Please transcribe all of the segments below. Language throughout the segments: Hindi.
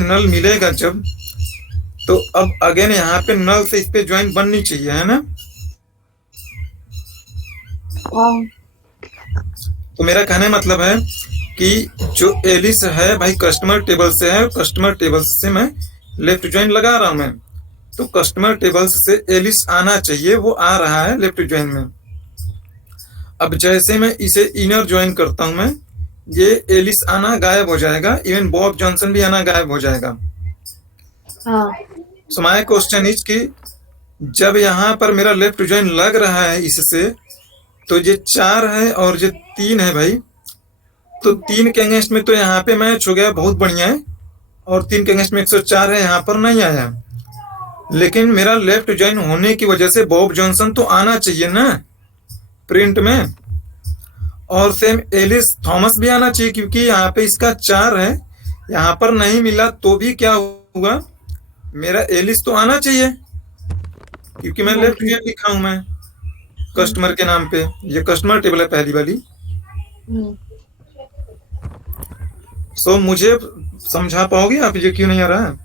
नल मिलेगा जब, तो अब अगेन यहाँ पे नल से इस पे ज्वाइन बननी चाहिए, है ना। हाँ। तो मेरा कहने मतलब है कि जो एलिस है भाई कस्टमर टेबल से है, कस्टमर टेबल से मैं लेफ्ट ज्वाइन लगा रहा हूं मैं, तो कस्टमर टेबल से एलिस आना चाहिए, वो आ रहा है लेफ्ट ज्वाइन में। अब जैसे मैं इसे इनर ज्वाइन करता हूं मैं, ये एलिस आना गायब हो जाएगा, इवन बॉब जॉनसन भी आना गायब हो जाएगा। हाँ। सो माय क्वेश्चन इज कि जब यहाँ पर मेरा लेफ्ट ज्वाइन लग रहा है इससे, तो ये 4 है और ये 3 है भाई, तो 3 के अगेंस्ट में तो यहाँ पे मैच हो गया, बहुत बढ़िया है। और 3 के अगेंस्ट में 104 है, यहाँ पर नहीं आया। लेकिन मेरा लेफ्ट ज्वाइन होने की वजह से बॉब जॉनसन तो आना चाहिए ना प्रिंट में, और सेम एलिस थॉमस भी आना चाहिए, क्योंकि यहाँ पे इसका 4 है, यहाँ पर नहीं मिला तो भी क्या हुआ, मेरा एलिस तो आना चाहिए, क्योंकि मैं लेफ्ट ओके। ज्वाइन लिखा हूं मैं कस्टमर के नाम पे। ये कस्टमर टेबल है पहली वाली। सो मुझे समझा पाओगे आप ये क्यों नहीं आ रहा है?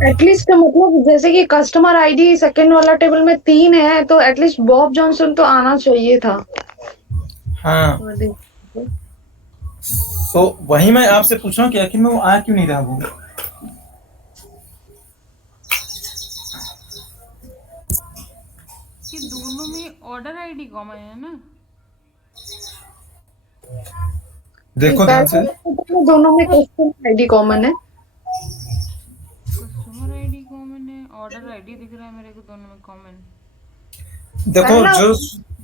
एटलीस्ट मतलब जैसे कि कस्टमर आईडी सेकंड वाला टेबल में 3 है, तो एटलीस्ट बॉब जॉनसन तो आना चाहिए था। हाँ, तो वही मैं आपसे पूछ रहा हूँ कि आखिर में वो आ क्यों नहीं रहा वो। कि दोनों में ऑर्डर आईडी कॉमन है ना। देखो ध्यान से। दोनों में कस्टमर आईडी कॉमन है। कस्टमर आईडी कॉमन है, ऑर्डर आईडी दिख रहा है मेरे को दोनों में कॉमन। देखो पहला जो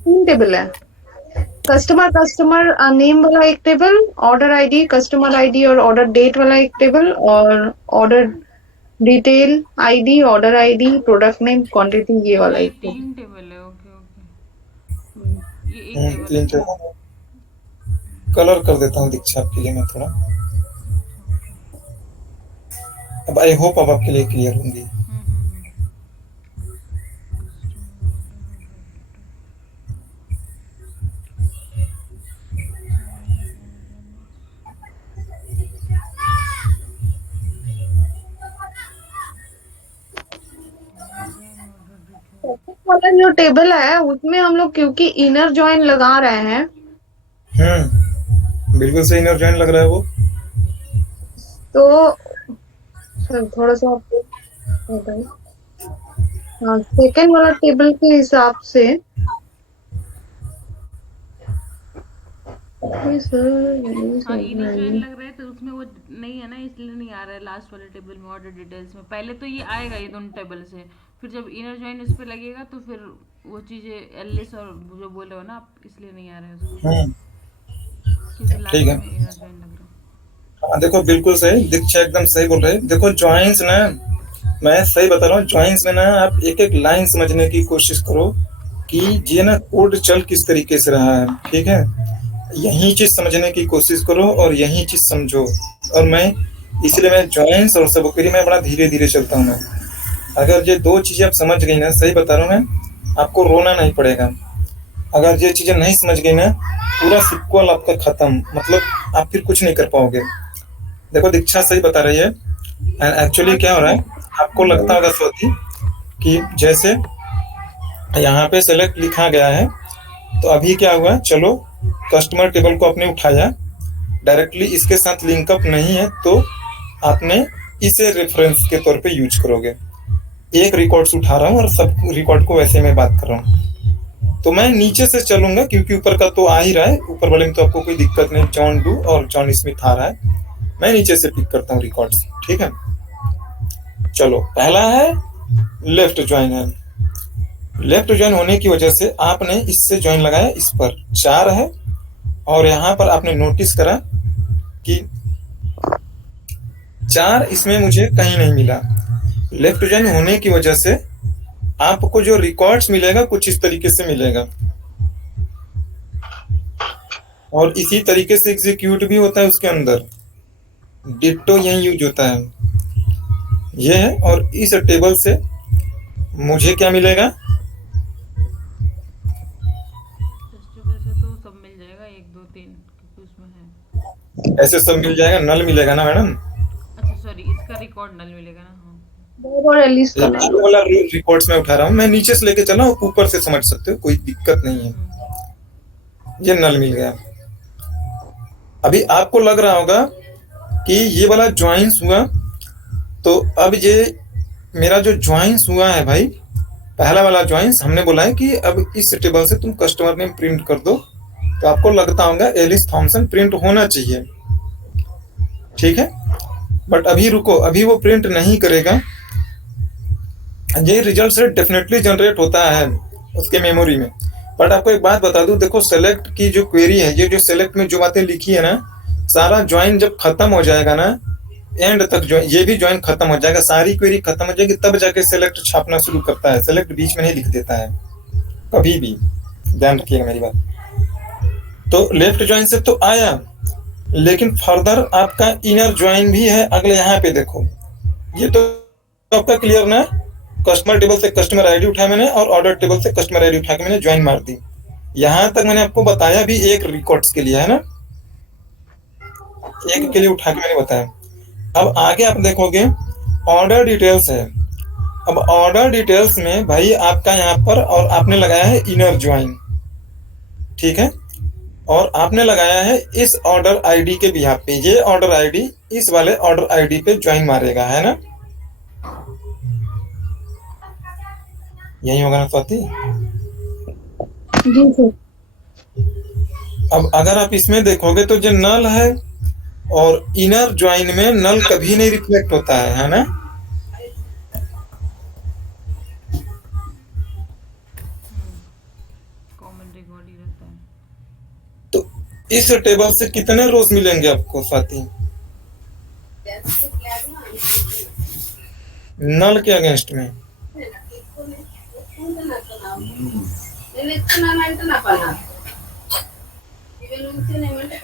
3 टेबल है। कस्टमर कस्टमर नेम वाला एक table, order ID customer ID और ऑर्डर डेट वाला एक टेबल, और order detail ID order ID product name quantity ये वाला ये एक टेबल। 3 टेबल है, ओके ओके। ये एक टेबल है 3 क्या? कलर कर देता हूँ दीक्षा आपके लिए मैं थोड़ा। अच्छा ओके। अब आई होप अब आपके लिए क्लियर होंगी। कस्टमर ऑर्डर और डेट। Order detail. वाला जो टेबल है उसमें हम लोग क्योंकि इनर जॉइन लगा रहे हैं, बिल्कुल सही नर्व जॉइन लग रहा है वो। तो सर थोड़ा सा आपको बताइए। हाँ, सेकेंड वाला टेबल के हिसाब से हाँ इनिशियल लग रहा है, तो उसमें वो नहीं है ना, इसलिए नहीं आ रहा है लास्ट वाले टेबल में ऑर्डर डिटेल्स में। पहले तो ये आएगा ये दोनों टेबल से, फिर जब इनर जॉइन उस पर लगेगा तो फिर वो चीज़ें एलिस और जो बोले हो ना आप, इसलिए नहीं आ रहा है उसमें, हम्म क्योंकि ठीक लास्ट है। में इनर जॉइन लग रहा है। हाँ देखो बिल्कुल सही, दीक्षा एकदम सही बोल रहे हैं। देखो ज्वाइंस ना, मैं सही बता रहा हूँ, ज्वाइंस में ना आप एक एक लाइन समझने की कोशिश करो कि ये ना कोड चल किस तरीके से रहा है, ठीक है। यही चीज समझने की कोशिश करो और यही चीज समझो। और मैं इसलिए मैं ज्वाइंस और सबक्वेरी में बड़ा धीरे धीरे चलता हूँ मैं। अगर ये 2 चीजें आप समझ गई ना, सही बता रहा हूँ मैं, आपको रोना नहीं पड़ेगा। अगर ये चीजें नहीं समझ गई ना, पूरा सिक्वल आपका खत्म, मतलब आप फिर कुछ नहीं कर पाओगे। देखो दीक्षा सही बता रही है। एक्चुअली क्या हो रहा है, आपको लगता होगा स्वाति कि जैसे यहाँ पे सेलेक्ट लिखा गया है, तो अभी क्या हुआ, चलो कस्टमर टेबल को आपने उठाया, डायरेक्टली इसके साथ लिंकअप नहीं है, तो आपने इसे रेफरेंस के तौर पे यूज करोगे। एक रिकॉर्ड्स उठा रहा हूँ और सब रिकॉर्ड को वैसे मैं बात कर रहा हूँ, तो मैं नीचे से चलूंगा क्योंकि ऊपर का तो आ ही रहा है, ऊपर वाले में तो आपको कोई दिक्कत नहीं, जॉन डू और जॉन स्मिथ आ रहा है, मैं नीचे से पिक करता हूँ रिकॉर्ड्स, ठीक है। चलो पहला है लेफ्ट ज्वाइन है। लेफ्ट ज्वाइन होने की वजह से आपने इससे ज्वाइन लगाया, इस पर 4 है, और यहाँ पर आपने नोटिस करा कि 4 इसमें मुझे कहीं नहीं मिला। लेफ्ट ज्वाइन होने की वजह से आपको जो रिकॉर्ड्स मिलेगा कुछ इस तरीके से मिलेगा। और इसी तरीके से एग्जीक्यूट भी होता है उसके अंदर, डिट्टो यही यूज होता है। ये है, और इस टेबल से मुझे क्या मिलेगा, टेस्टेबल से तो सब मिल जाएगा 1 2 3 क्योंकि उसमें है। ऐसे सब मिल जाएगा, नल मिलेगा ना मैडम। अच्छा सॉरी, इसका रिकॉर्ड नल मिलेगा ना। हाँ और एलिस का ये वाला रिकॉर्ड्स में उठा रहा हूँ मैं, नीचे से लेके चला हूँ, ऊपर से समझ सकते हो, कोई दिक्कत नहीं है। ये नल मिल गया। अभी आपको लग रहा होगा कि ये वाला ज्वाइंस हुआ, तो अब ये मेरा जो ज्वाइंस हुआ है भाई, पहला वाला ज्वाइंस हमने बोला है कि अब इस टेबल से तुम कस्टमर नेम प्रिंट कर दो, तो आपको लगता होगा एलिस थॉमसन प्रिंट होना चाहिए, ठीक है। बट अभी रुको, अभी वो प्रिंट नहीं करेगा। ये रिजल्ट से डेफिनेटली जनरेट होता है उसके मेमोरी में। बट आपको एक बात बता दूं, देखो सेलेक्ट की जो क्वेरी है, ये जो सेलेक्ट में जो बातें लिखी है ना, सारा ज्वाइन जब खत्म हो जाएगा ना, एंड तक जो ये भी ज्वाइन खत्म हो जाएगा, सारी क्वेरी खत्म हो जाएगी, तब जाके सेलेक्ट छापना शुरू करता है। सेलेक्ट बीच में नहीं लिख देता है कभी भी, ध्यान रखिएगा मेरी बात। तो लेफ्ट ज्वाइन से तो आया, लेकिन फर्दर आपका इनर ज्वाइन भी है। अगले यहाँ पे देखो, ये तो आपका क्लियर ना, कस्टमर टेबल से कस्टमर आईडी उठाया मैंने, और ऑर्डर टेबल से कस्टमर आईडी उठा के मैंने ज्वाइन मार दी। यहां तक मैंने आपको बताया भी एक रिकॉर्ड्स के लिए, है ना, एक के लिए उठा के मैंने बताया। अब आगे आप देखोगे ऑर्डर डिटेल्स है। अब ऑर्डर डिटेल्स में भाई आपका यहाँ पर, और आपने लगाया है इनर ज्वाइन, ठीक है, और आपने लगाया है इस ऑर्डर आईडी के बिहाफ पे, ये ऑर्डर आईडी इस वाले ऑर्डर आईडी पे ज्वाइन मारेगा, है ना, यही होगा ना स्वाति। जी सर। अब अगर आप इसमें देखोगे तो जो नल है, और इनर ज्वाइन में नल कभी नहीं रिफ्लेक्ट होता है ना। कॉमन रिकॉर्ड ही रहता है। तो इस टेबल से कितने रोज मिलेंगे आपको स्वाति, नल के अगेंस्ट में?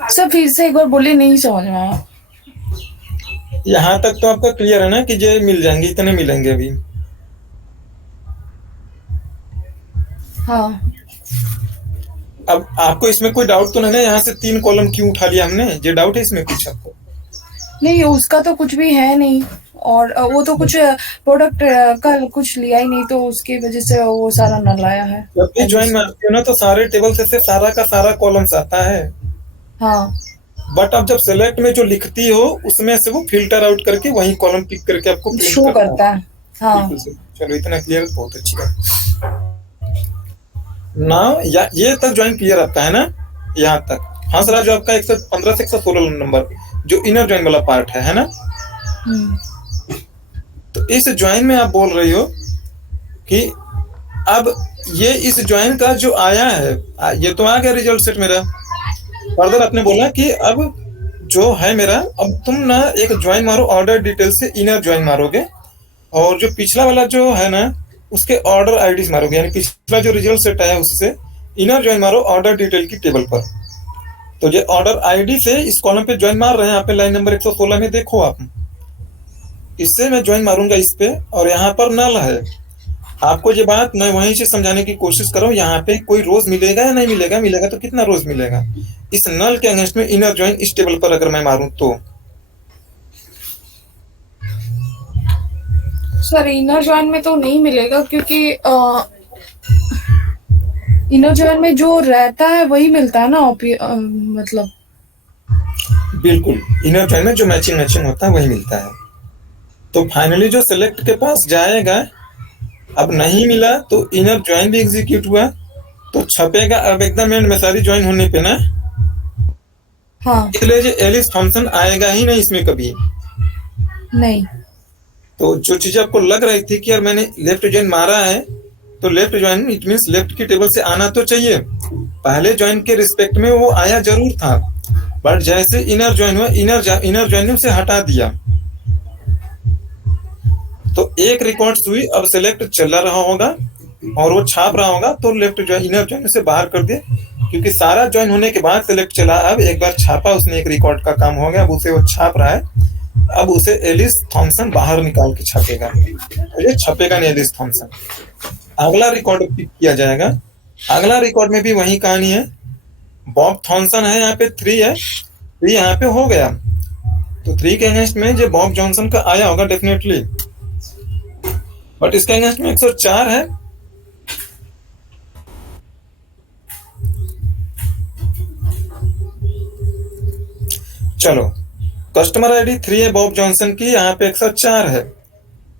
सर फिर से एक बार बोले, नहीं समझ में आया। यहाँ तक तो आपका क्लियर है ना कि ये मिल जाएंगे, इतने मिलेंगे अभी। हाँ। अब आपको इसमें कोई डाउट तो नहीं है, यहाँ से 3 कॉलम क्यों उठा लिया हमने, ये डाउट है इसमें कुछ आपको? नहीं, उसका तो कुछ भी है नहीं, और वो तो कुछ प्रोडक्ट का कुछ लिया ही नहीं, तो उसकी वजह से वो सारा नल आया है। जब भी ज्वाइन मारते हो ना, तो सारे टेबल से सारा का सारा कॉलम्स आता है। हाँ। बट अब जब सेलेक्ट में जो लिखती हो, उसमें से वो फिल्टर आउट करके वही कॉलम पिक करके आपको शो करता है। हाँ। चलो इतना क्लियर, बहुत अच्छी बात। नाउ ये तक ज्वाइन क्लियर आपका है ना, यहाँ तक। हाँ सर, जो आपका 115 से 116 नंबर जो इनर ज्वाइन वाला पार्ट है ना, तो इस ज्वाइन में आप बोल रही हो कि अब ये इस ज्वाइन का जो आया है, ये तो आ गया रिजल्ट सेट मेरा। फर्दर आपने बोला कि अब जो है मेरा, अब तुम ना एक ज्वाइन मारो ऑर्डर डिटेल से इनर ज्वाइन मारोगे, और जो पिछला वाला जो है ना उसके ऑर्डर आईडी मारोगे, यानी पिछला जो रिजल्ट सेट आया उससे इनर ज्वाइन मारो ऑर्डर डिटेल की टेबल पर। तो ये ऑर्डर आईडी से इस कॉलम पे ज्वाइन मार रहे हैं, यहाँ पे लाइन नंबर 116 में देखो आप, इससे मैं ज्वाइन मारूंगा इस पे, और यहाँ पर नल है। आपको ये बात मैं वहीं से समझाने की कोशिश कर रहा हूँ, यहाँ पे कोई रोज मिलेगा या नहीं मिलेगा, मिलेगा तो कितना रोज मिलेगा इस नल के अगेंस्ट में इनर ज्वाइन इस टेबल पर अगर मैं मारूं तो। सर इनर ज्वाइन में तो नहीं मिलेगा, क्योंकि इनर ज्वाइन में जो रहता है वही मिलता है ना, मतलब। बिल्कुल, इनर ज्वाइन में जो मैचिंग होता है वही मिलता है। तो फाइनली जो सेलेक्ट के पास जाएगा, अब नहीं मिला तो इनर ज्वाइन भी एग्जीक्यूट हुआ, तो छपेगा अब एकदम एंड में सारी ज्वाइन होने पे ना। हाँ। इसलिए एलिस फंक्शन आएगा ही नहीं इसमें कभी नहीं। तो जो चीज आपको लग रही थी कि यार मैंने लेफ्ट ज्वाइन मारा है, तो left join it means left की टेबल से आना तो चाहिए, पहले ज्वाइन के रिस्पेक्ट में वो आया जरूर था, बट जैसे इनर ज्वाइन हुआ, इनर ज्वाइन ने उसे हटा दिया, तो एक रिकॉर्ड हुई। अब सेलेक्ट चल रहा होगा और वो छाप रहा होगा, तो लेफ्ट ज्वाइन इनर ज्वाइन से बाहर कर दिए, क्योंकि सारा ज्वाइन होने के बाद सेलेक्ट चला, अब एक बार छापा उसने, एक रिकॉर्ड का काम हो गया, अब उसे वो छाप रहा है, अब उसे एलिस थॉमसन बाहर निकाल के छापेगा, तो ये छपेगा नहीं एलिस थॉमसन। अगला रिकॉर्ड पिक किया जाएगा, अगला रिकॉर्ड में भी वही कहानी है, बॉब थॉमसन है, यहाँ पे 3 है, 3 यहाँ पे हो गया, तो 3 के अगेंस्ट में जो बॉब जॉनसन का आया होगा डेफिनेटली, बट इसके अगेंस्ट में 104 है। चलो, कस्टमर आईडी 3 है बॉब जॉनसन की, यहाँ पे 104 है,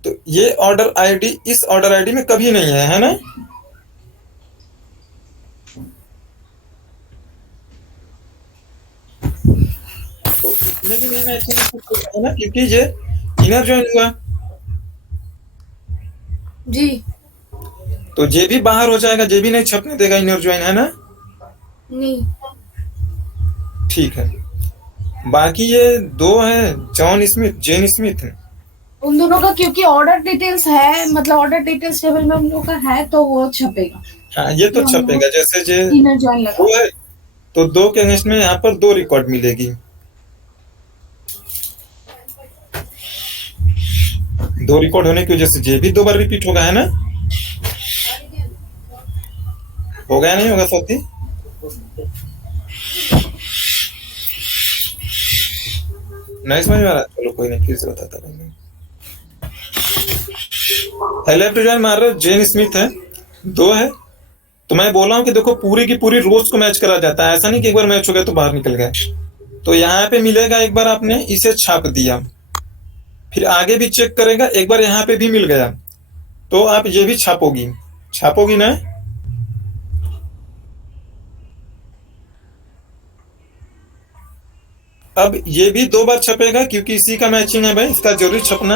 तो ये ऑर्डर आईडी इस ऑर्डर आईडी में कभी नहीं है ना? तो इसमें भी नहीं मैचिंग है ना, क्योंकि ये इनर ज्वाइन हुआ, जी तो जे भी बाहर हो जाएगा, जे भी नहीं छपने देगा, इनर ज्वाइन है ना? नहीं, ठीक है। बाकी ये 2 है, जॉन स्मिथ, जेन स्मिथ, उन दोनों का क्योंकि ऑर्डर डिटेल्स है, मतलब ऑर्डर डिटेल्स टेबल में उन लोगों का है, तो वो छपेगा। हाँ ये तो छपेगा, जैसे जे इनर ज्वाइन लगा 2 है तो 2 के अगेंस्ट में यहाँ पर 2 रिकॉर्ड मिलेगी, 2 रिकॉर्ड होने की वजह से जे भी 2 बार रिपीट होगा, है ना? हो गया नहीं होगा साथी? नहीं समझ में आ रहा? चलो कोई नहीं, फिर से बताता हूँ। लेफ्ट ज्वाइन मार रहे हो, जेन स्मिथ है, 2 है, तो मैं बोला हूँ कि देखो पूरी की पूरी रोज को मैच करा जाता है, ऐसा नहीं कि एक बार मैच हो गया तो बाहर निकल गए। तो यहाँ पे मिलेगा, एक बार आपने इसे छाप दिया, फिर आगे भी चेक करेगा, एक बार यहाँ पे भी मिल गया, तो आप ये भी छापोगी ना? अब ये भी 2 बार छपेगा, क्योंकि इसी का मैचिंग है भाई, इसका जरूरी छपना।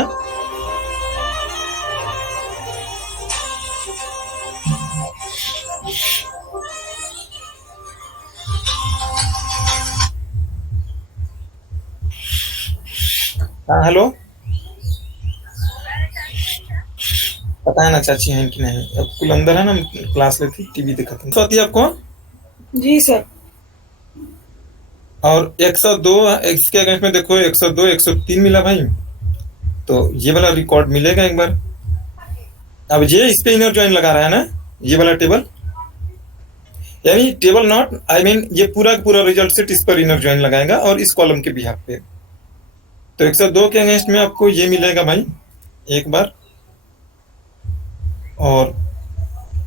हाँ हेलो, पता है ना चाची है कि नहीं? अब कुल अंदर है ना, क्लास लेती टीवी देखा था, तो आती है आपको? जी सर। और 102 इसके अगेंस्ट में देखो, 102 103 मिला भाई, तो ये वाला रिकॉर्ड मिलेगा एक बार। अब ये इस पे इनर ज्वाइन लगा रहा है ना, ये वाला टेबल, यानी टेबल नॉट, आई मीन ये पूरा पूरा रिजल्ट सेट इस पर इनर ज्वाइन लगाएगा, और इस कॉलम के बिहाफ पे, तो 102 के अगेंस्ट में आपको ये मिलेगा भाई एक बार, और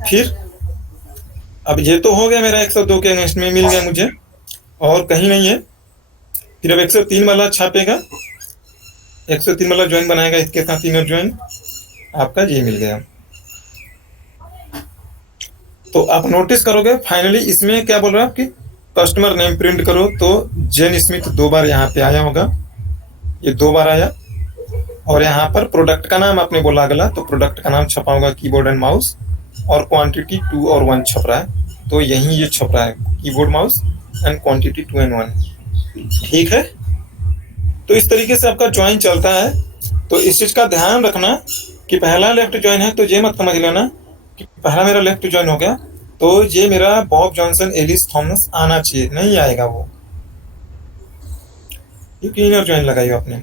फिर अब ये तो हो गया मेरा, 102 के अगेंस्ट में मिल गया मुझे, और कहीं नहीं है। फिर अब 103 वाला छापेगा, 103 वाला ज्वाइन बनाएगा, इसके साथ इनर ज्वाइन, आपका ये मिल गया। तो आप नोटिस करोगे फाइनली इसमें क्या बोल रहा है कि कस्टमर नेम प्रिंट करो, तो जेन स्मिथ 2 बार यहाँ पे आया होगा, ये 2 बार आया, और यहाँ पर प्रोडक्ट का नाम आपने बोला अगला, तो प्रोडक्ट का नाम छपा होगा कीबोर्ड एंड माउस, और क्वांटिटी 2 और 1 छप रहा है, तो यही ये छप रहा है, keyboard mouse and quantity 2 and 1। ठीक है, तो इस तरीके से आपका ज्वाइन चलता है। तो इस चीज का ध्यान रखना कि पहला लेफ्ट ज्वाइन है, तो ये मत समझ लेना कि पहला मेरा लेफ्ट ज्वाइन हो गया तो ये मेरा बॉब जॉनसन एलिस थॉमस आना चाहिए, नहीं आएगा वो, क्योंकि इनर ज्वाइन लगाई आपने।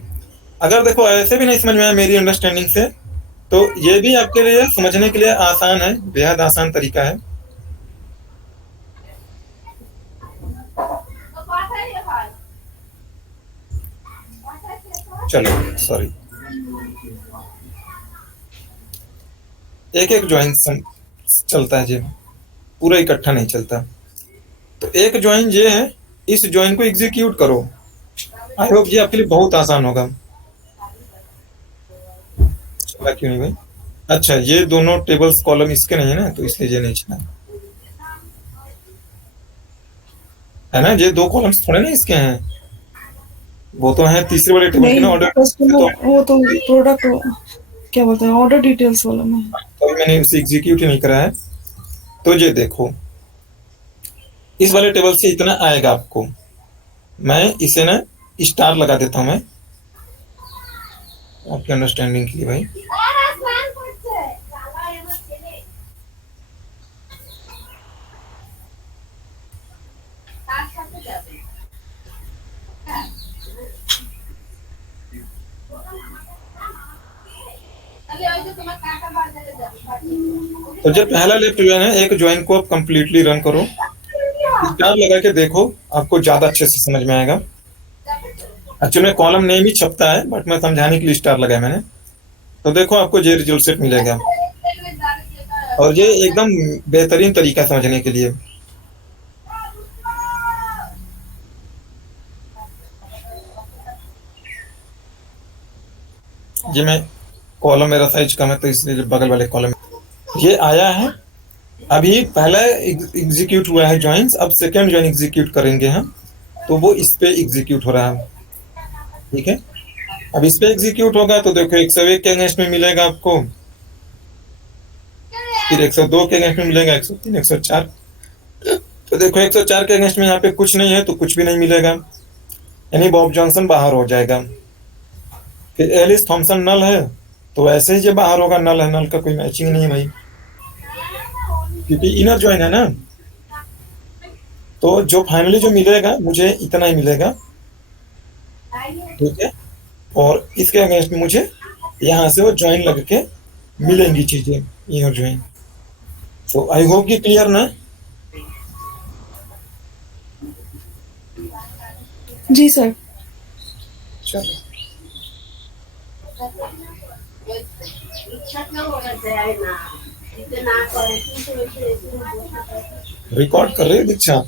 अगर देखो ऐसे भी नहीं समझ में आया मेरी अंडरस्टैंडिंग से, तो ये भी आपके लिए समझने के लिए आसान है, बेहद आसान तरीका है। चलो सॉरी, एक एक ज्वाइन चलता है, जी पूरा इकट्ठा नहीं चलता। तो एक ज्वाइन ये है, इस ज्वाइन को एग्जीक्यूट करो, आई होप ये आपके लिए बहुत आसान होगा। चला क्यों नहीं भाई? अच्छा, ये दोनों टेबल्स कॉलम इसके नहीं है ना, तो इसलिए ये नहीं चला है ना, ये 2 कॉलम्स थोड़े ना इसके हैं, वो तो है तीसरे वाले टेबल के ना, ऑर्डर वो तो प्रोडक्ट क्या बोलते हैं, ऑर्डर डिटेल्स वाला में, तो मैंने उसे एग्जीक्यूट ही नहीं करा है। तो ये देखो, इस वाले टेबल से इतना आएगा आपको, मैं इसे ना स्टार लगा देता हूं मैं आपके अंडरस्टैंडिंग के लिए भाई। तो जब पहला लेफ्ट जो है ना, एक ज्वाइन को आप कंप्लीटली रन करो, स्टार लगा के देखो, आपको ज्यादा अच्छे से समझ में आएगा। एक्चुअली में कॉलम नेम ही छपता है, बट मैं समझाने के लिए स्टार लगाया मैंने। तो देखो आपको ये रिजल्ट सेट मिलेगा, और ये एकदम बेहतरीन तरीका समझने के लिए। ये मैं कॉलम मेरा साइज कम है तो इसलिए बगल वाले कॉलम ये आया है। अभी पहला एग्जीक्यूट हुआ है ज्वाइंस, अब सेकंड ज्वाइन एग्जीक्यूट करेंगे हम, तो वो इस पे एग्जीक्यूट हो रहा है। ठीक है, अब इस पे एग्जीक्यूट होगा तो देखो 101 के अगेंस्ट में मिलेगा आपको, फिर 102 के अगेंस्ट में मिलेगा, 103, 104। तो देखो 104 के अगेंस्ट में यहाँ पे कुछ नहीं है तो कुछ भी नहीं मिलेगा, यानी बॉब जॉनसन बाहर हो जाएगा। फिर एलिस थॉमसन नल है तो ऐसे ही ये बाहर होगा, नल है, नल का कोई मैचिंग नहीं है भाई, क्योंकि इनर ज्वाइन है ना। तो जो फाइनली जो मिलेगा मुझे इतना ही मिलेगा, ठीक है, और इसके अगेंस्ट में मुझे यहाँ से वो ज्वाइन लग के मिलेंगी चीजें, इनर ज्वाइन। तो आई होप कि क्लियर ना। जी सर। चलो रिकॉर्ड कर रहे हैं दीक्षा आप?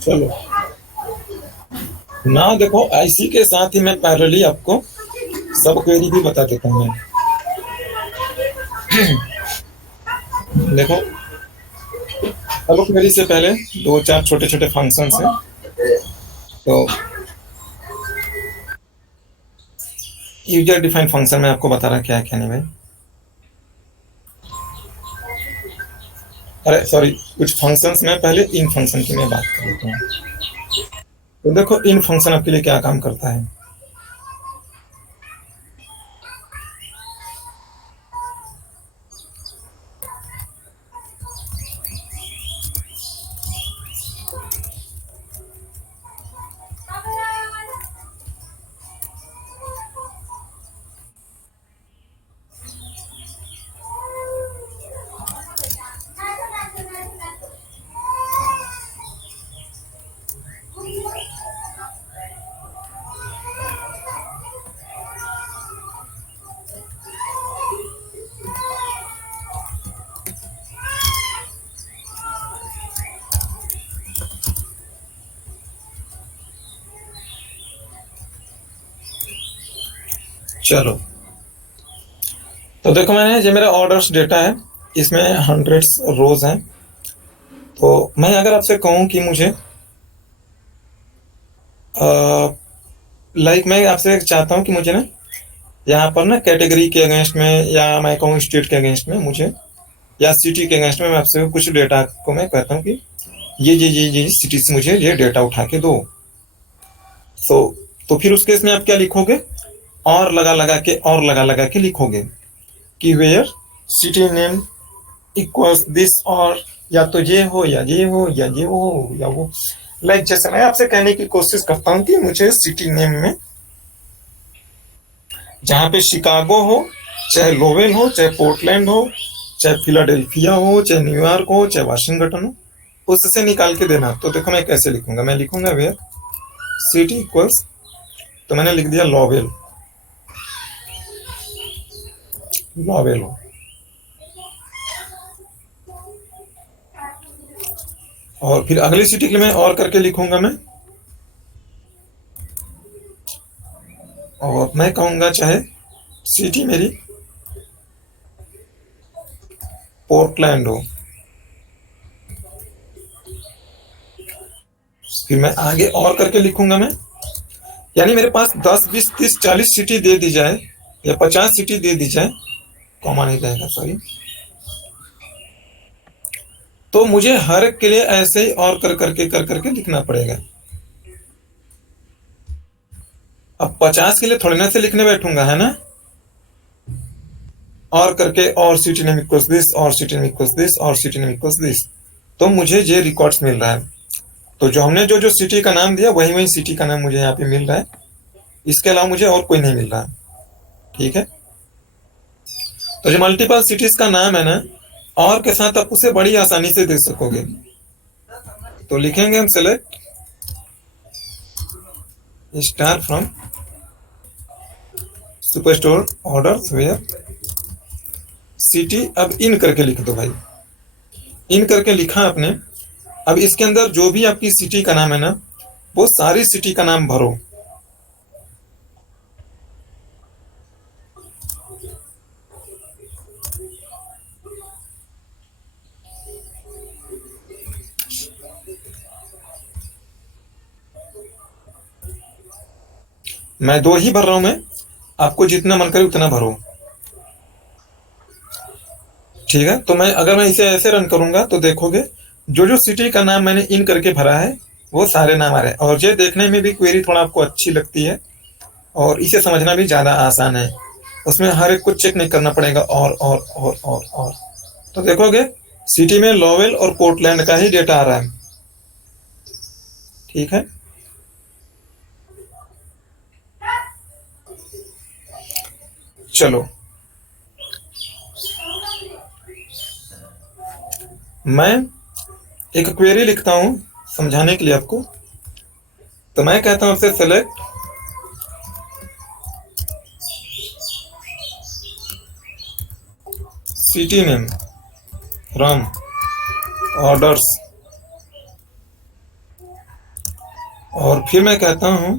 चलो ना, देखो आईसी के साथ ही मैं पैरेलली आपको सब क्वेरी भी बता देता हूँ। देखो सब क्वेरी से पहले दो चार छोटे छोटे फंक्शन है, तो यूजर डिफाइंड फंक्शन में आपको बता रहा क्या है क्या नहीं भाई। अरे सॉरी, कुछ फंक्शंस में पहले इन फंक्शन की मैं बात कर लेता हूँ। तो देखो इन फंक्शन आपके लिए क्या काम करता है। चलो तो देखो मैंने जो मेरा ऑर्डर्स डेटा है इसमें 100 रोज हैं। तो मैं अगर आपसे कहूँ कि मुझे मैं आपसे चाहता हूँ कि मुझे ना यहाँ पर ना कैटेगरी के अगेंस्ट में, या मैं कहूँ स्टेट के अगेंस्ट में मुझे, या सिटी के अगेंस्ट में मैं आपसे कुछ डेटा को मैं कहता हूँ कि ये सिटी से मुझे ये डेटा उठा के दो। तो फिर उस केस में आप क्या लिखोगे, और लगा के लिखोगे कि where city name equals this, और या तो ये हो या ये हो या ये हो या वो। लाइक जैसे मैं आपसे कहने की कोशिश करता हूँ कि मुझे सिटी नेम में जहाँ पे शिकागो हो, चाहे लोवेल हो, चाहे पोर्टलैंड हो, चाहे फिलाडेल्फिया हो, चाहे न्यूयॉर्क हो, चाहे वाशिंगटन हो, उससे निकाल के देना। तो देखो मैं कैसे लिखूंगा, मैं लिखूंगा वेयर सिटी इक्वल्स, तो मैंने लिख दिया लोवेल हो, और फिर अगली सिटी के लिए मैं और करके लिखूंगा मैं, और मैं कहूँगा चाहे सिटी मेरी पोर्टलैंड हो, फिर मैं आगे और करके लिखूंगा मैं, यानी मेरे पास 10, 20, 30, 40 सिटी दे दी जाए या 50 सिटी दे दी जाए, कॉमा नहीं रहेगा सॉरी, तो मुझे हर एक के लिए ऐसे ही और कर करके लिखना पड़ेगा। अब 50 के लिए थोड़ी ना से लिखने बैठूंगा, है ना, और करके और सिटी नेम इक्वल्स दिस और सिटी नेम इक्वल्स दिस और सिटी नेम इक्वल्स दिस, तो मुझे ये रिकॉर्ड्स मिल रहा है। तो जो हमने जो जो सिटी का नाम दिया वही वही सिटी का नाम मुझे यहाँ पे मिल रहा है, इसके अलावा मुझे और कोई नहीं मिल रहा। ठीक है, तो जो मल्टीपल सिटीज का नाम है ना, और के साथ आप उसे बड़ी आसानी से देख सकोगे। तो लिखेंगे हम select star from superstore orders where city. अब इन करके लिख दो भाई, इन करके लिखा आपने। अब इसके अंदर जो भी आपकी सिटी का नाम है ना, वो सारी सिटी का नाम भरो। मैं 2 ही भर रहा हूं, मैं आपको जितना मन करे उतना भरो। ठीक है, तो मैं इसे ऐसे रन करूंगा तो देखोगे जो जो सिटी का नाम मैंने इन करके भरा है वो सारे नाम आ रहे हैं। और ये देखने में भी क्वेरी थोड़ा आपको अच्छी लगती है और इसे समझना भी ज्यादा आसान है। उसमें हर एक को चेक नहीं करना पड़ेगा और। तो देखोगे सिटी में लॉवेल और पोर्टलैंड का ही डेटा आ रहा है। ठीक है, चलो मैं एक क्वेरी लिखता हूं समझाने के लिए आपको। तो मैं कहता हूं आपसे select city name from orders, और फिर मैं कहता हूं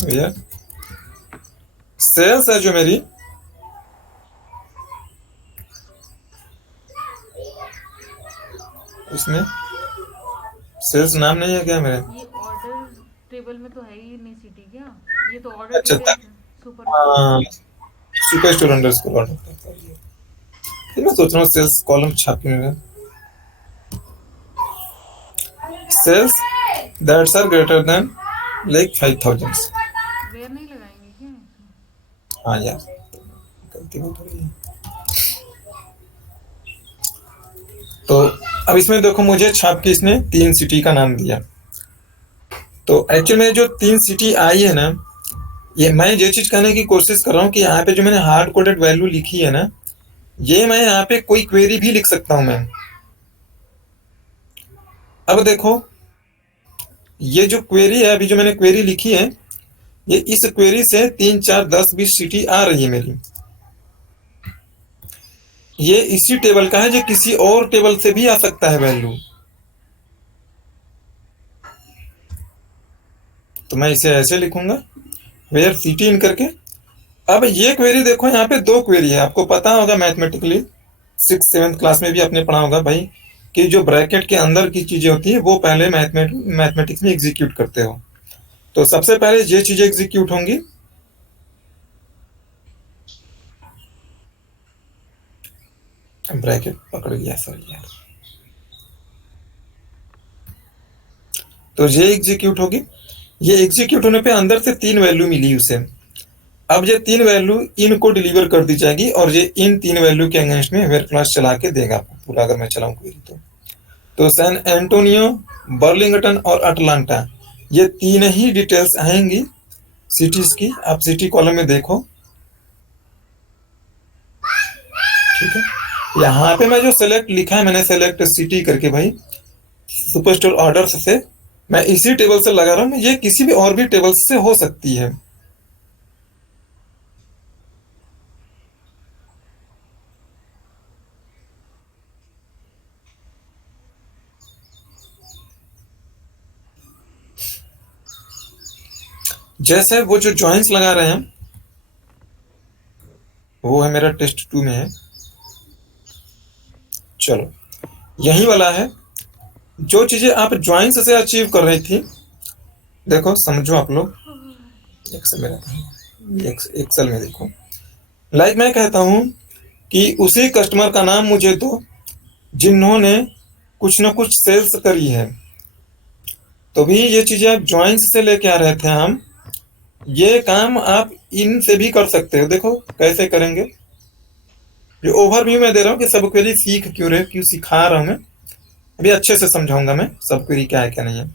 भैया सेल्स है जो मेरी, उसमें सेल्स नाम नहीं है क्या मेरे? ये ऑर्डर टेबल में तो है ही नहीं सिटी क्या, ये तो ऑर्डर अच्छा डिटेल्स है, super super store underscore order. फिर मैं सोच रहा हूँ सेल्स कॉलम छापने में, sales that's are greater than like 5000। Where नहीं लगाएंगे क्या? हाँ यार गलती हो रही है। तो अब इसमें देखो मुझे छाप के इसने 3 सिटी का नाम दिया। तो एक्चुअली में जो 3 सिटी आई है ना, ये मैं ये चीज कहने की कोशिश कर रहा हूँ कि यहाँ पे जो मैंने हार्ड कोडेड वैल्यू लिखी है ना, ये मैं यहाँ पे कोई क्वेरी भी लिख सकता हूं मैं। अब देखो ये जो क्वेरी है, अभी जो मैंने क्वेरी लिखी है, ये इस क्वेरी से 3, 4, 10, 20 सिटी आ रही है मेरी। ये इसी टेबल का है, जो किसी और टेबल से भी आ सकता है वैल्यू। तो मैं इसे ऐसे लिखूंगा वेयर सिटी इन करके। अब ये क्वेरी देखो, यहाँ पे 2 क्वेरी है। आपको पता होगा मैथमेटिकली 6th 7th क्लास में भी आपने पढ़ा होगा भाई कि जो ब्रैकेट के अंदर की चीजें होती है वो पहले मैथमेटिक्स में एग्जीक्यूट करते हो। तो सबसे पहले ये चीजें एग्जीक्यूट होंगी, ब्रैकेट पकड़ गया सॉरी यार। तो ये एग्जीक्यूट होगी, ये एग्जीक्यूट होने पे अंदर से 3 वैल्यू मिली उसे। अब ये 3 वैल्यू इन को डिलीवर कर दी जाएगी और ये इन 3 वैल्यू के अगेंस्ट में वेयर क्लास चला के देगा पूरा, अगर मैं चलाऊं क्वेरी तो सैन एंटोनियो, बर्लिंगटन और अटलांटा, ये 3 ही डिटेल्स आएंगी सिटीज की। आप सिटी कॉलम में देखो। ठीक है, यहाँ पे मैं जो सेलेक्ट लिखा है, मैंने सेलेक्ट सिटी करके भाई सुपरस्टोर ऑर्डर से मैं इसी टेबल से लगा रहा हूँ। ये किसी भी और भी टेबल से हो सकती है। जैसे वो जो ज्वाइंस लगा रहे हैं वो है मेरा टेस्ट 2 में है। चलो यही वाला है जो चीजें आप ज्वाइंस से अचीव कर रही थी। देखो समझो आप लोग, एक्सेल में एक्सेल में देखो, लाइक मैं कहता हूं कि उसी कस्टमर का नाम मुझे दो जिन्होंने कुछ ना कुछ सेल्स करी है। तो भी ये चीजें आप ज्वाइंस से लेके आ रहे थे हम, ये काम आप इन से भी कर सकते हो। देखो कैसे करेंगे, ये ओवरव्यू में दे रहा हूँ कि सब क्वेरी सीख क्यों रहे, क्यों सिखा रहा हूँ मैं, अभी अच्छे से समझाऊंगा मैं सब क्वेरी क्या है क्या नहीं है।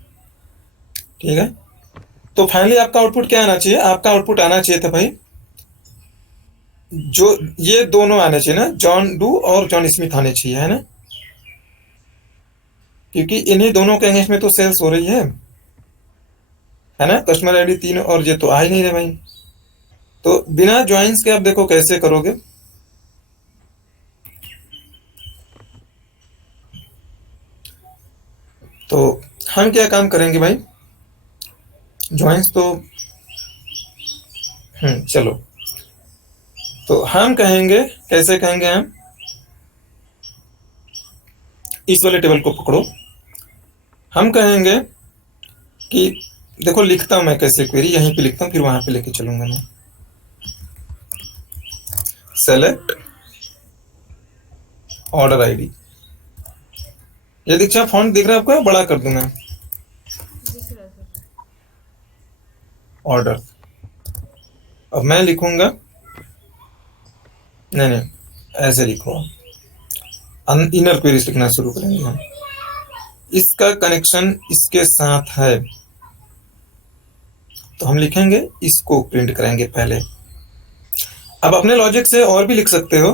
ठीक है, तो फाइनली आपका आउटपुट क्या आना चाहिए, आपका आउटपुट आना चाहिए था भाई जो ये दोनों आने चाहिए ना, जॉन डू और जॉन स्मिथ आने चाहिए, है ना, क्योंकि इन्हीं दोनों के अगेंस्ट में तो सेल्स हो रही है ना। कस्टमर आईडी 3 और ये तो आ ही नहीं रहे भाई। तो बिना ज्वाइंस के आप देखो कैसे करोगे। तो हम क्या काम करेंगे भाई, ज्वाइंस तो चलो, तो हम कहेंगे, कैसे कहेंगे हम, इस वाले टेबल को पकड़ो। हम कहेंगे कि देखो लिखता हूं मैं कैसे क्वेरी, यहीं पे लिखता हूं फिर वहां पे लेके चलूंगा मैं। सेलेक्ट ऑर्डर आईडी, ये दीक्षा फॉन्ट दिख रहा है आपको, बड़ा कर दूं मैं। दिख रहा है सर। ऑर्डर, अब मैं लिखूंगा, नहीं ऐसे लिखो, इनर क्वेरीज लिखना शुरू करेंगे हम। इसका कनेक्शन इसके साथ है तो हम लिखेंगे इसको प्रिंट करेंगे पहले। अब अपने लॉजिक से और भी लिख सकते हो,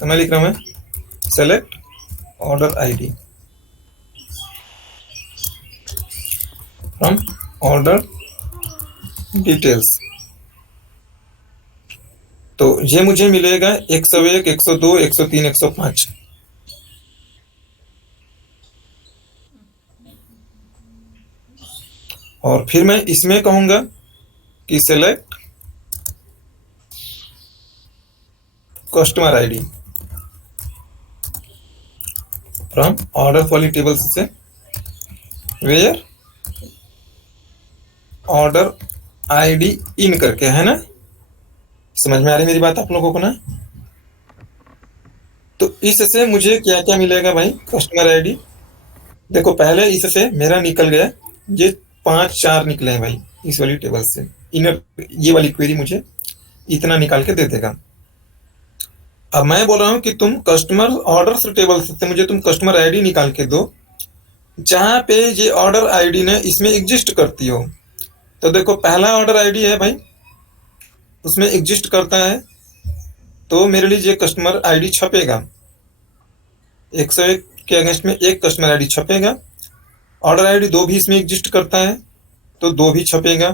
तो मैं लिख रहा हूं select order ID from order details. तो ये मुझे मिलेगा 101, 102, 103, 105। और फिर मैं इसमें कहूंगा कि select customer ID from order वाली टेबल से वेयर ऑर्डर आईडी इन करके, है ना। समझ में आ रही मेरी बात आप लोगों को ना। तो इससे मुझे क्या क्या मिलेगा भाई, कस्टमर आईडी, देखो पहले इससे मेरा निकल गया, ये 5 4 निकले हैं भाई इस वाली टेबल से। इनर ये वाली क्वेरी मुझे इतना निकाल के दे देगा। अब मैं बोल रहा हूं कि तुम कस्टमर ऑर्डर टेबल से मुझे तुम कस्टमर आईडी निकाल के दो जहां पे ये ऑर्डर आईडी ने इसमें एग्जिस्ट करती हो। तो देखो पहला ऑर्डर आईडी है भाई, उसमें एग्जिस्ट करता है, तो मेरे लिए ये कस्टमर आईडी छपेगा। 101 के अगेंस्ट में एक कस्टमर आईडी छपेगा। ऑर्डर आईडी 2 भी इसमें एग्जिस्ट करता है तो 2 भी छपेगा।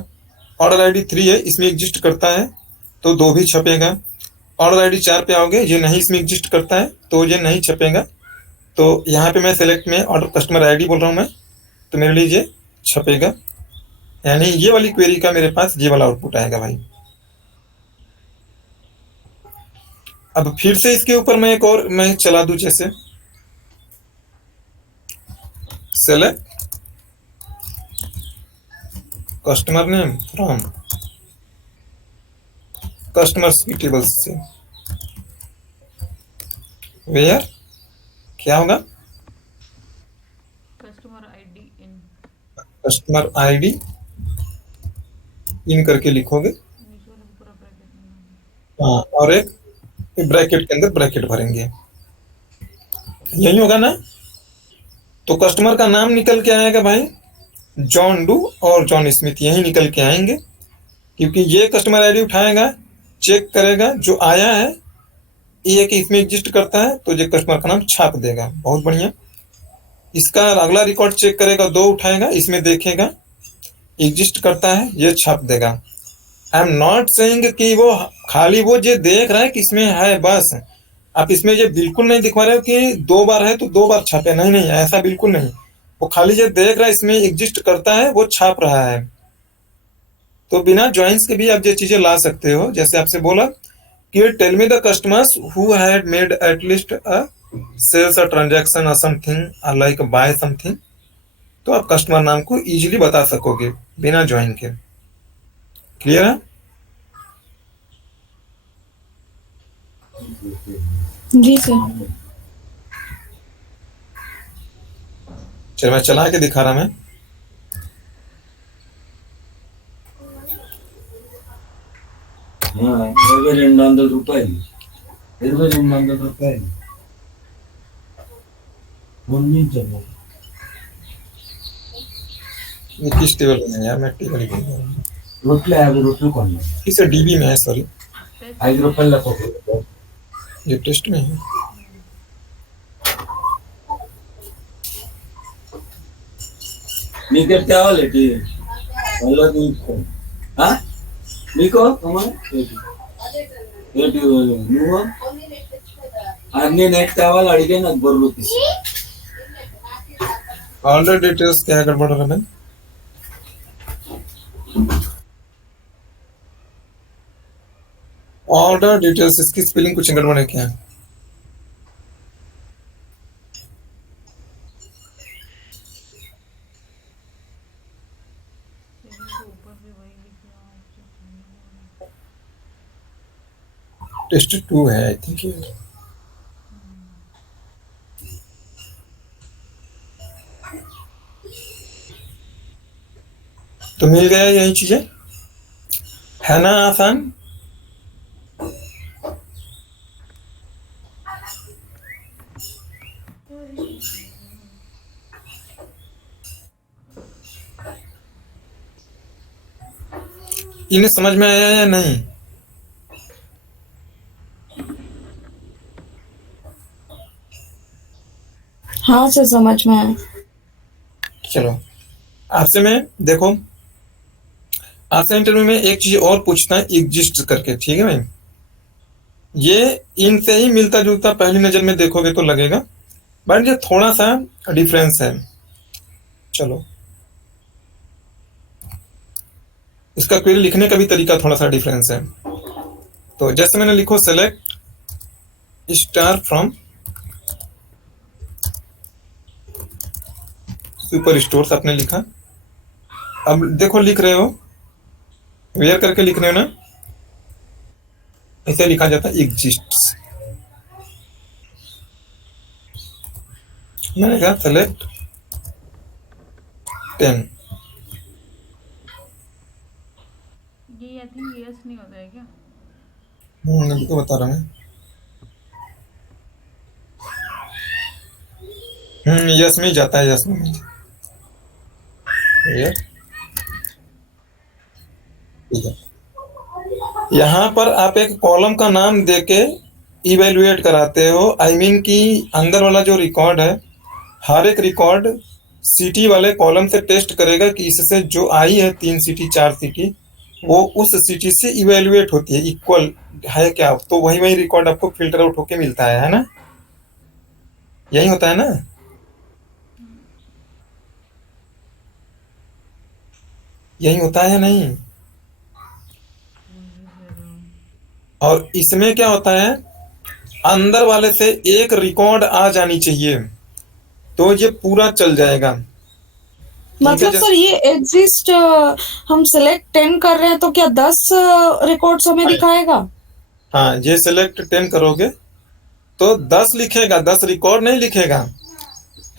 ऑर्डर आईडी 3 है, इसमें एग्जिस्ट करता है तो 2 भी छपेगा। ऑर्डर आईडी 4 पे आओगे, ये नहीं इसमें एग्जिस्ट करता है तो ये नहीं छपेगा। तो यहाँ पे मैं सेलेक्ट में ऑर्डर कस्टमर आईडी बोल रहा हूँ मैं, तो मेरे लिए ये छपेगा। यानी ये वाली क्वेरी का मेरे पास ये वाला आउटपुट आएगा भाई। अब फिर से इसके ऊपर मैं एक और मैं चला दूं, जैसे select customer name from customers की टेबल से वेयर क्या होगा, कस्टमर आईडी इन, कस्टमर आईडी इन करके लिखोगे। नीचे वाला पूरा ब्रैकेट। हाँ, और एक ब्रैकेट के अंदर ब्रैकेट भरेंगे, यही होगा ना। तो कस्टमर का नाम निकल के आएगा भाई, जॉन डू और जॉन स्मिथ यही निकल के आएंगे, क्योंकि ये कस्टमर आईडी उठाएगा, चेक करेगा जो आया है ये कि इसमें एग्जिस्ट करता है तो ये कस्टमर का नाम छाप देगा। बहुत बढ़िया। इसका अगला रिकॉर्ड चेक करेगा, 2 उठाएगा, इसमें देखेगा एग्जिस्ट करता है, ये छाप देगा। आई एम नॉट सेइंग कि वो खाली वो ये देख रहा है कि इसमें है बस, आप इसमें ये बिल्कुल नहीं दिखवा रहे हो कि 2 बार है तो 2 बार छापे, नहीं नहीं ऐसा बिल्कुल नहीं। वो खाली ये देख रहा है इसमें एग्जिस्ट करता है, वो छाप रहा है। तो बिना ज्वाइंस के भी आप ये चीजें ला सकते हो। जैसे आपसे बोला कि tell me the customers who had made at least a sales a transaction और समथिंग लाइक बाय समथिंग, तो आप कस्टमर नाम को इजीली बता सकोगे बिना ज्वाइन के। क्लियर है? जी सर। चलो मैं चला के दिखा रहा मैं। ₹22,200 ₹22,200 పొందించండి ये किस टेबल में है यार? मैं टेबल ही भूल गया हूँ। రొట్టెలు 50 రొట్టెలు కొన్నాను किस डीबी में है? सॉरी, ₹5 ఒక్కొక్కటి ये टेस्ट में है। నీకు తేవాలి ఏంటి మళ్ళీ నీకు నీకో అమ్మా ఏంటి ఏంటి నువ్వు అన్ని నెట్ తేవాలి అడిగే నాకు బొర్రు తీసి ऑर्डर डिटेल्स क्या गड़बड़ हो रहा है? ऑर्डर डिटेल्स, इसकी स्पेलिंग कुछ गड़बड़ है क्या? टेस्ट 2 है आई थिंक ये। तो मिल गया यही चीजें, है ना आसान? इन्हें समझ में आया या नहीं? हाँ सर समझ में आया। चलो आपसे मैं देखो, आपसे इंटरव्यू में एक चीज और पूछना है एग्जिस्ट करके, ठीक है भाई? ये इनसे ही मिलता जुलता पहली नजर में देखोगे तो लगेगा, बट ये थोड़ा सा डिफरेंस है। चलो इसका क्वेरी लिखने का भी तरीका थोड़ा सा डिफरेंस है। तो जैसे मैंने लिखो select star from super stores, आपने लिखा। अब देखो लिख रहे हो, वेयर करके लिख रहे हो ना, ऐसे लिखा जाता है एग्जिस्ट्स। मैंने कहा सेलेक्ट 10। ये आई थिंक यस नहीं होता है क्या? अभी तो बता रहा हूँ मैं। यस में ही जाता है, यस में। वेयर, ठीक है। यहाँ पर आप एक कॉलम का नाम देके इवेलुएट कराते हो। आई मीन कि अंदर वाला जो रिकॉर्ड है, हर एक रिकॉर्ड सिटी वाले कॉलम से टेस्ट करेगा कि इससे जो आई है 3 सिटी 4 सिटी, वो उस सिटी से इवेलुएट होती है, इक्वल है क्या, तो वही रिकॉर्ड आपको फिल्टर आउट होके मिलता है ना? यही होता है ना? यही होता है या नहीं? और इसमें क्या होता है, अंदर वाले से एक रिकॉर्ड आ जानी चाहिए तो ये पूरा चल जाएगा। मतलब सर ये एग्जिस्ट हम सिलेक्ट 10 कर रहे हैं तो क्या 10 रिकॉर्ड्स हमें दिखाएगा? हाँ, ये सिलेक्ट 10 करोगे तो 10 लिखेगा, 10 रिकॉर्ड नहीं लिखेगा,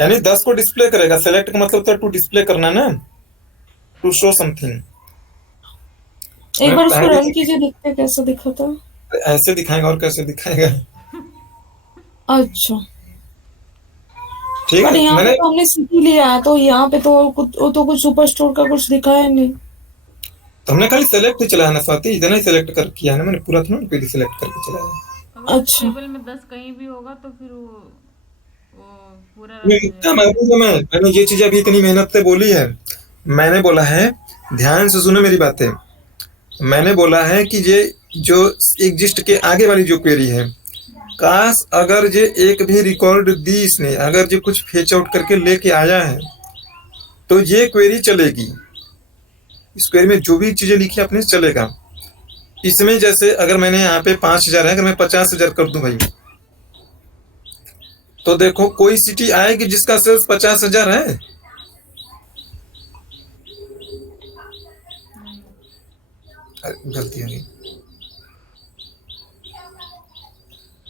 यानी 10 को डिस्प्ले करेगा। सेलेक्ट का मतलब तो टू डिस्प्ले करना ना, टू शो समथिंग। एक बार उसको रन कीजिए, देखते कैसे दिखाता। ऐसे दिखाएगा और कैसे दिखाएगा? अच्छा ठीक पर है। यहाँ मैंने पे तो हमने सिटी लिया है, तो यहाँ पे तो कुछ सुपर स्टोर का कुछ दिखाया नहीं। तो हमने खाली सेलेक्ट ही चलाया ना स्वाति, इतना ही सेलेक्ट कर किया है ना मैंने, पूरा थोड़ा पहले सेलेक्ट करके चलाया। अगर अच्छा। टेबल में 10 कहीं भी होगा तो फिर वो पूरा रन हो मैंने ये चीज अभी इतनी मेहनत से बोली है। मैंने बोला है, ध्यान से सुनो मेरी बातें। मैंने बोला है कि ये जो एग्जिस्ट के आगे वाली जो क्वेरी है, काश अगर ये एक भी रिकॉर्ड दी इसने, अगर ये कुछ फेच आउट करके लेके आया है तो ये क्वेरी चलेगी। इस क्वेरी में जो भी चीजें लिखी अपने चलेगा। इसमें जैसे अगर मैंने यहाँ पे 5,000 है, अगर मैं 50,000 कर दूं भाई, तो देखो कोई सिटी आएगी जिसका सेल्स 50,000 है? गलती हो गई।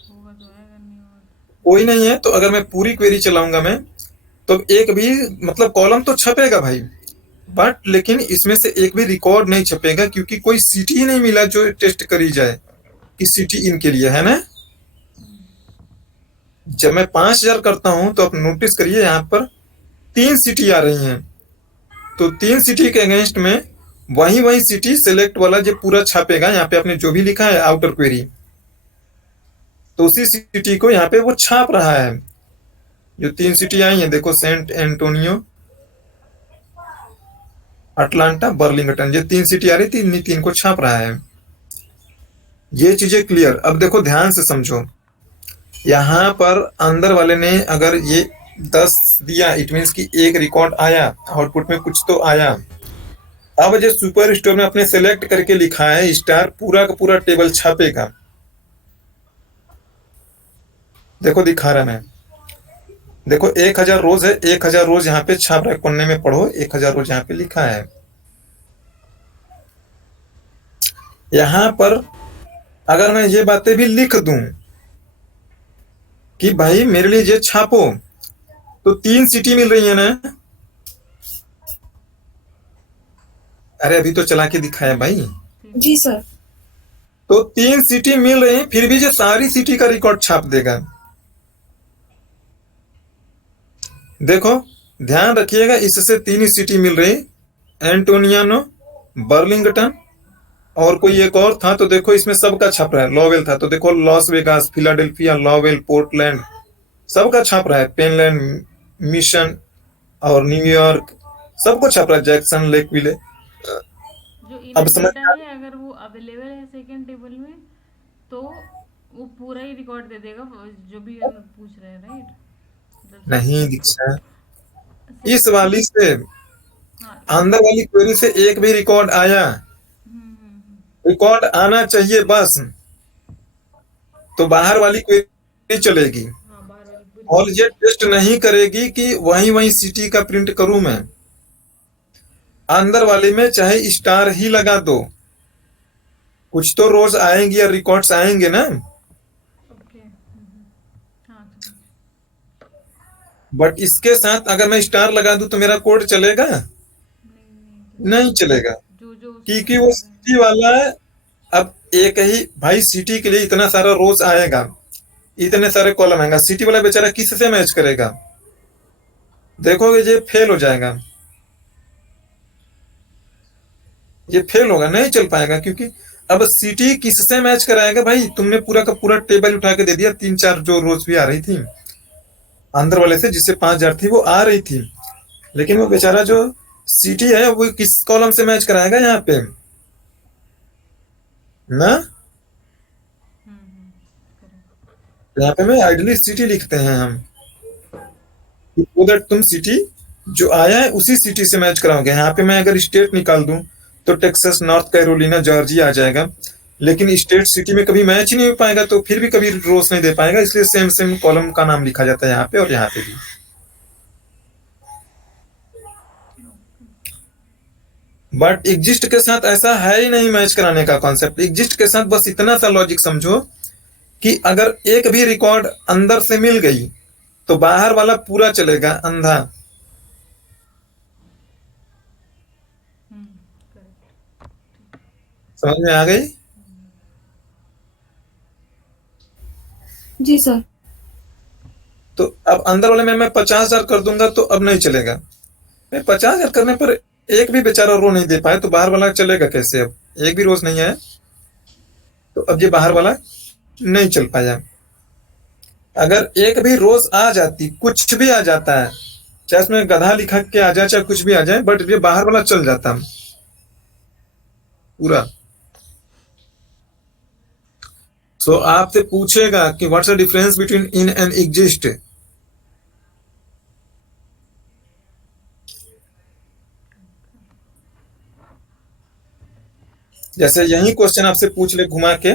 होगा तो आएगा, नहीं होगा कोई नहीं है। तो अगर मैं पूरी क्वेरी चलाऊंगा मैं, तो एक भी मतलब कॉलम तो छपेगा भाई, बट लेकिन इसमें से एक भी रिकॉर्ड नहीं छपेगा, क्योंकि कोई सिटी ही नहीं मिला जो टेस्ट करी जाए कि सिटी इनके लिए है ना। जब मैं 5,000 करता हूं तो आप नोटिस करिए यहाँ पर 3 सिटी आ रही हैं। तो 3 सिटी के अगेंस्ट में वही सिटी सेलेक्ट वाला जो पूरा छापेगा, यहाँ पे आपने जो भी लिखा है आउटर क्वेरी, तो उसी सिटी को यहाँ पे वो छाप रहा है। जो 3 सिटी आई हैं देखो, सेंट एंटोनियो, अटलांटा, बर्लिंगटन, ये 3 सिटी आ रही थी, इन्हीं 3 को छाप रहा है। ये चीजें क्लियर। अब देखो ध्यान से समझो, यहाँ पर अंदर वाले ने अगर ये 10 दिया, इट मीन्स कि एक रिकॉर्ड आया, आउटपुट में कुछ तो आया। अब जो सुपर स्टोर में अपने सेलेक्ट करके लिखा है स्टार, पूरा का पूरा टेबल छापेगा। देखो दिखा रहा मैं, देखो 1,000 रोज है, 1,000 रोज यहाँ पे छाप रहा है, कोने में पढ़ो 1,000 रोज यहाँ पे लिखा है। यहाँ पर अगर मैं ये बातें भी लिख दूं कि भाई मेरे लिए ये छापो, तो 3 सिटी मिल रही है ना। अरे अभी तो चला के दिखाया भाई। जी सर। तो 3 सिटी मिल रही है, फिर भी जो सारी सिटी का रिकॉर्ड छाप देगा। देखो ध्यान रखिएगा, इससे 3 ही सिटी मिल रही, एंटोनियानो, बर्लिंगटन और कोई एक और था। तो देखो इसमें सबका छाप रहा है। लॉवेल था तो देखो Las Vegas, Philadelphia, Lowell, Portland, सबका छाप रहा है। पेनलैंड, मिशन और न्यूयॉर्क, सबको छाप रहा है। जैक्सन, लेकविले। जो अब इनर समझ डेटा है, अगर वो अवेलेबल है सेकंड टेबल में, तो वो पूरा ही रिकॉर्ड दे देगा जो भी हम पूछ रहे हैं, राइट? मतलब नहीं दीक्षा, इस सेकंड, वाली से हाँ, अंदर वाली क्वेरी से एक भी रिकॉर्ड आया, रिकॉर्ड आना चाहिए बस, तो बाहर वाली क्वेरी चलेगी। हाँ, बाहर वाली पूरी और ये टेस्ट नहीं करेगी कि वही सिटी का प्रिंट करूं मैं। अंदर वाले में चाहे स्टार ही लगा दो, कुछ तो रोज आएंगी या रिकॉर्ड्स आएंगे ना। ओके, हाँ समझ। बट इसके साथ अगर मैं स्टार लगा दूं तो मेरा कोड चलेगा? नहीं चलेगा, जो जो क्योंकि वो सिटी वाला है। अब एक ही भाई सिटी के लिए इतना सारा रोज आएगा, इतने सारे कॉलम आएगा, सिटी वाला बेचारा किससे मैच करेगा? देखोगे ये फेल हो जाएगा, ये फेल होगा, नहीं चल पाएगा। क्योंकि अब सिटी किससे मैच कराएगा भाई? तुमने पूरा का पूरा टेबल उठा के दे दिया, 3-4 जो रोज भी आ रही थी अंदर वाले से, जिससे 5,000 थी वो आ रही थी, लेकिन वो बेचारा जो सिटी है वो किस कॉलम से मैच कराएगा यहाँ पे ना। यहाँ पे मैं आइडली सिटी लिखते हैं हम, उधर तुम सिटी जो आया है उसी सिटी से मैच कराओगे। यहाँ पे मैं अगर स्टेट निकाल दूं तो टेक्सास, नॉर्थ कैरोलिना, जॉर्जिया आ जाएगा, लेकिन स्टेट सिटी में कभी मैच ही नहीं हो पाएगा, तो फिर भी कभी रोज नहीं दे पाएगा। इसलिए सेम सेम कॉलम का नाम लिखा जाता है यहाँ पे और यहाँ पे भी। बट एग्जिस्ट के साथ ऐसा है ही नहीं मैच कराने का कॉन्सेप्ट। एग्जिस्ट के साथ बस इतना सा लॉजिक समझो कि अगर एक भी रिकॉर्ड अंदर से मिल गई तो बाहर वाला पूरा चलेगा अंधा। समझ में आ गई? जी सर। तो अब अंदर वाले में मैं 50,000 कर दूंगा तो अब नहीं चलेगा। मैं 50,000 करने पर एक भी बेचारा रो नहीं दे पाए तो बाहर वाला चलेगा कैसे? अब एक भी रोज नहीं है तो अब ये बाहर वाला नहीं चल पाया। अगर एक भी रोज आ जाती, कुछ भी आ जाता है, चाहे उसमें गधा लिखा के आ जाए चाहे कुछ भी आ जाए, बट ये बाहर वाला चल जाता पूरा। सो आपसे पूछेगा कि what's the difference between in and exist. जैसे यही क्वेश्चन आपसे पूछ ले घुमा के,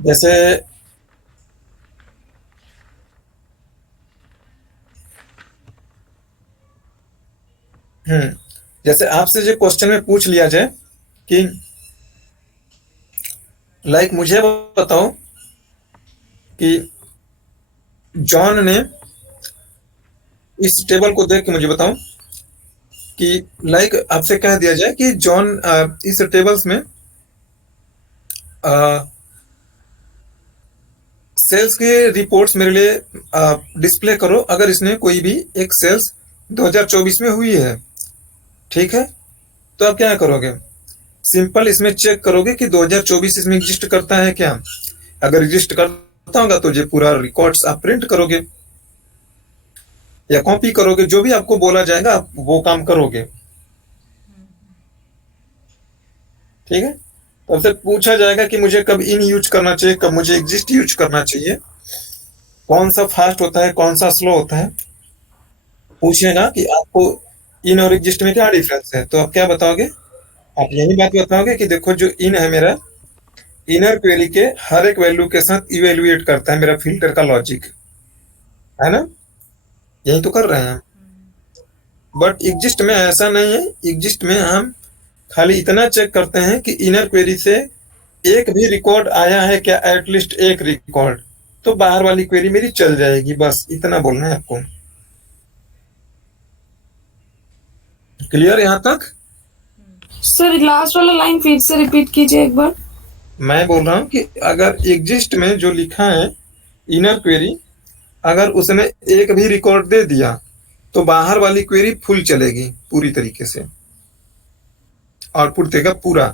जैसे हम्म जैसे आपसे जो क्वेश्चन में पूछ लिया जाए कि लाइक मुझे बताओ कि जॉन ने, इस टेबल को देख के मुझे बताओ कि लाइक आपसे कह दिया जाए कि जॉन इस टेबल्स में सेल्स के रिपोर्ट्स मेरे लिए डिस्प्ले करो अगर इसने कोई भी एक सेल्स 2024 में हुई है, ठीक है? तो आप क्या करोगे? सिंपल इसमें चेक करोगे कि 2024 इसमें एग्जिस्ट करता है क्या। अगर एग्जिस्ट करता होगा तो ये पूरा रिकॉर्ड्स आप प्रिंट करोगे या कॉपी करोगे, जो भी आपको बोला जाएगा आप वो काम करोगे, ठीक है? तो आपसे पूछा जाएगा कि मुझे कब इन यूज करना चाहिए, कब मुझे एग्जिस्ट यूज करना चाहिए, कौन सा फास्ट होता है, कौन सा स्लो होता है। पूछेगा कि आपको इन और एग्जिस्ट में क्या डिफरेंस है, तो आप क्या बताओगे? आप यही बात बताओगे कि देखो जो इन है मेरा, इनर क्वेरी के हर एक वैल्यू के साथ इवेल्युएट करता है मेरा फिल्टर का लॉजिक, है ना? यही तो कर रहे हैं। बट एग्जिस्ट में ऐसा नहीं है। एग्जिस्ट में हम खाली इतना चेक करते हैं कि इनर क्वेरी से एक भी रिकॉर्ड आया है क्या, एटलीस्ट एक रिकॉर्ड, तो बाहर वाली क्वेरी मेरी चल जाएगी, बस इतना बोलना है आपको। क्लियर यहाँ तक? सर लास्ट वाला लाइन फिर से रिपीट कीजिए एक बार। मैं बोल रहा हूँ कि अगर एग्जिस्ट में जो लिखा है इनर क्वेरी, अगर उसने एक भी रिकॉर्ड दे दिया तो बाहर वाली क्वेरी फुल चलेगी पूरी तरीके से, आउटपुट देगा पूरा।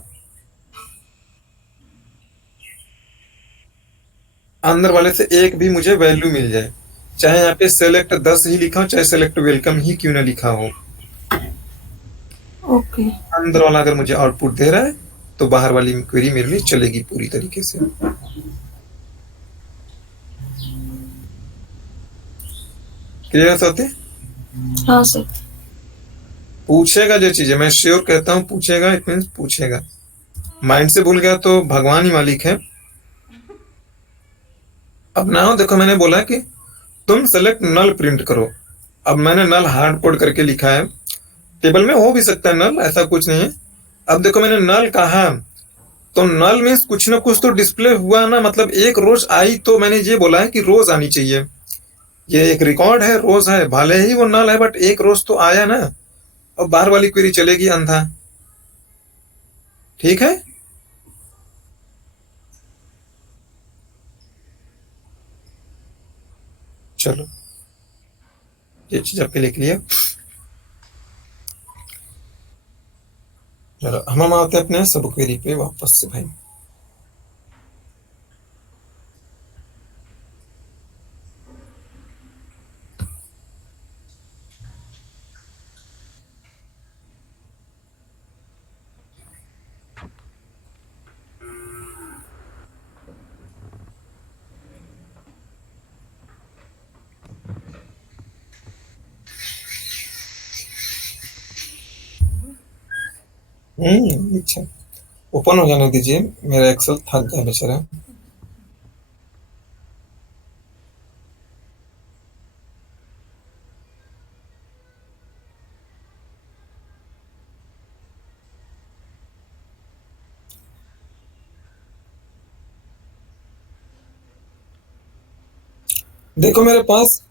अंदर वाले से एक भी मुझे वैल्यू मिल जाए, चाहे यहाँ पे सेलेक्ट 10 ही लिखा हो, चाहे सेलेक्ट वेलकम ही क्यों ना लिखा हो, ओके। अंदर वाला अगर मुझे आउटपुट दे रहा है तो बाहर वाली क्वेरी मेरे लिए चलेगी पूरी तरीके से। क्लियर होते? हाँ सर। पूछेगा जो चीजें, मैं श्योर कहता हूँ पूछेगा, इट मीन्स पूछेगा। माइंड से भूल गया तो भगवान ही मालिक है। अब ना हो, देखो मैंने बोला कि तुम सेलेक्ट नल प्रिंट करो। अब मैंने नल हार्ड कोड करके लिखा है, टेबल में हो भी सकता है नल, ऐसा कुछ नहीं है। अब देखो मैंने नल कहा तो नल मीन्स कुछ ना कुछ तो डिस्प्ले हुआ ना, मतलब एक रोज आई, तो मैंने ये बोला है कि रोज आनी चाहिए। ये एक रिकॉर्ड है, रोज है, भले ही वो नल है बट एक रोज तो आया ना। अब बाहर वाली क्वेरी चलेगी अंधा, ठीक है? चलो ये चीज आपके लिए क्लियर। चलो हम आते हैं अपने सब क्वेरी पे वापस से भाई। अच्छा, ओपन हो जाने दीजिए, मेरा एक्सेल थक गया बेचारा। देखो मेरे पास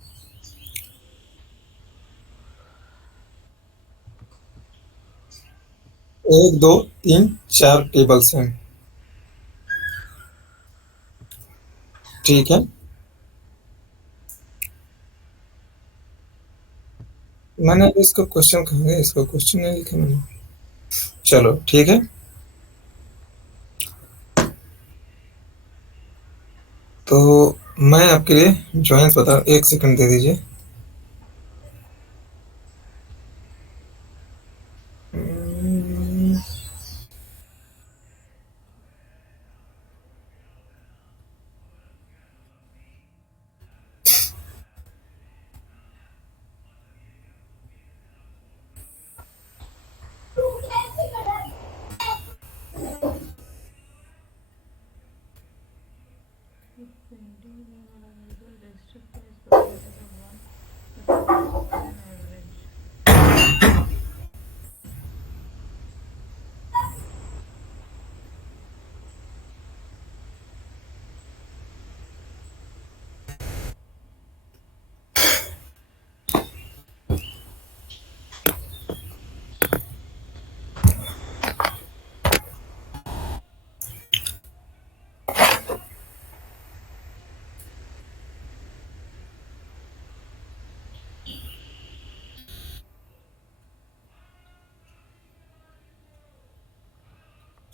1 2 3 4 टेबल्स हैं, ठीक है? मैंने अभी इसको क्वेश्चन कहा है, इसको क्वेश्चन नहीं लिखा मैंने। चलो ठीक है, तो मैं आपके लिए ज्वाइंस बता, एक सेकंड दे दीजिए।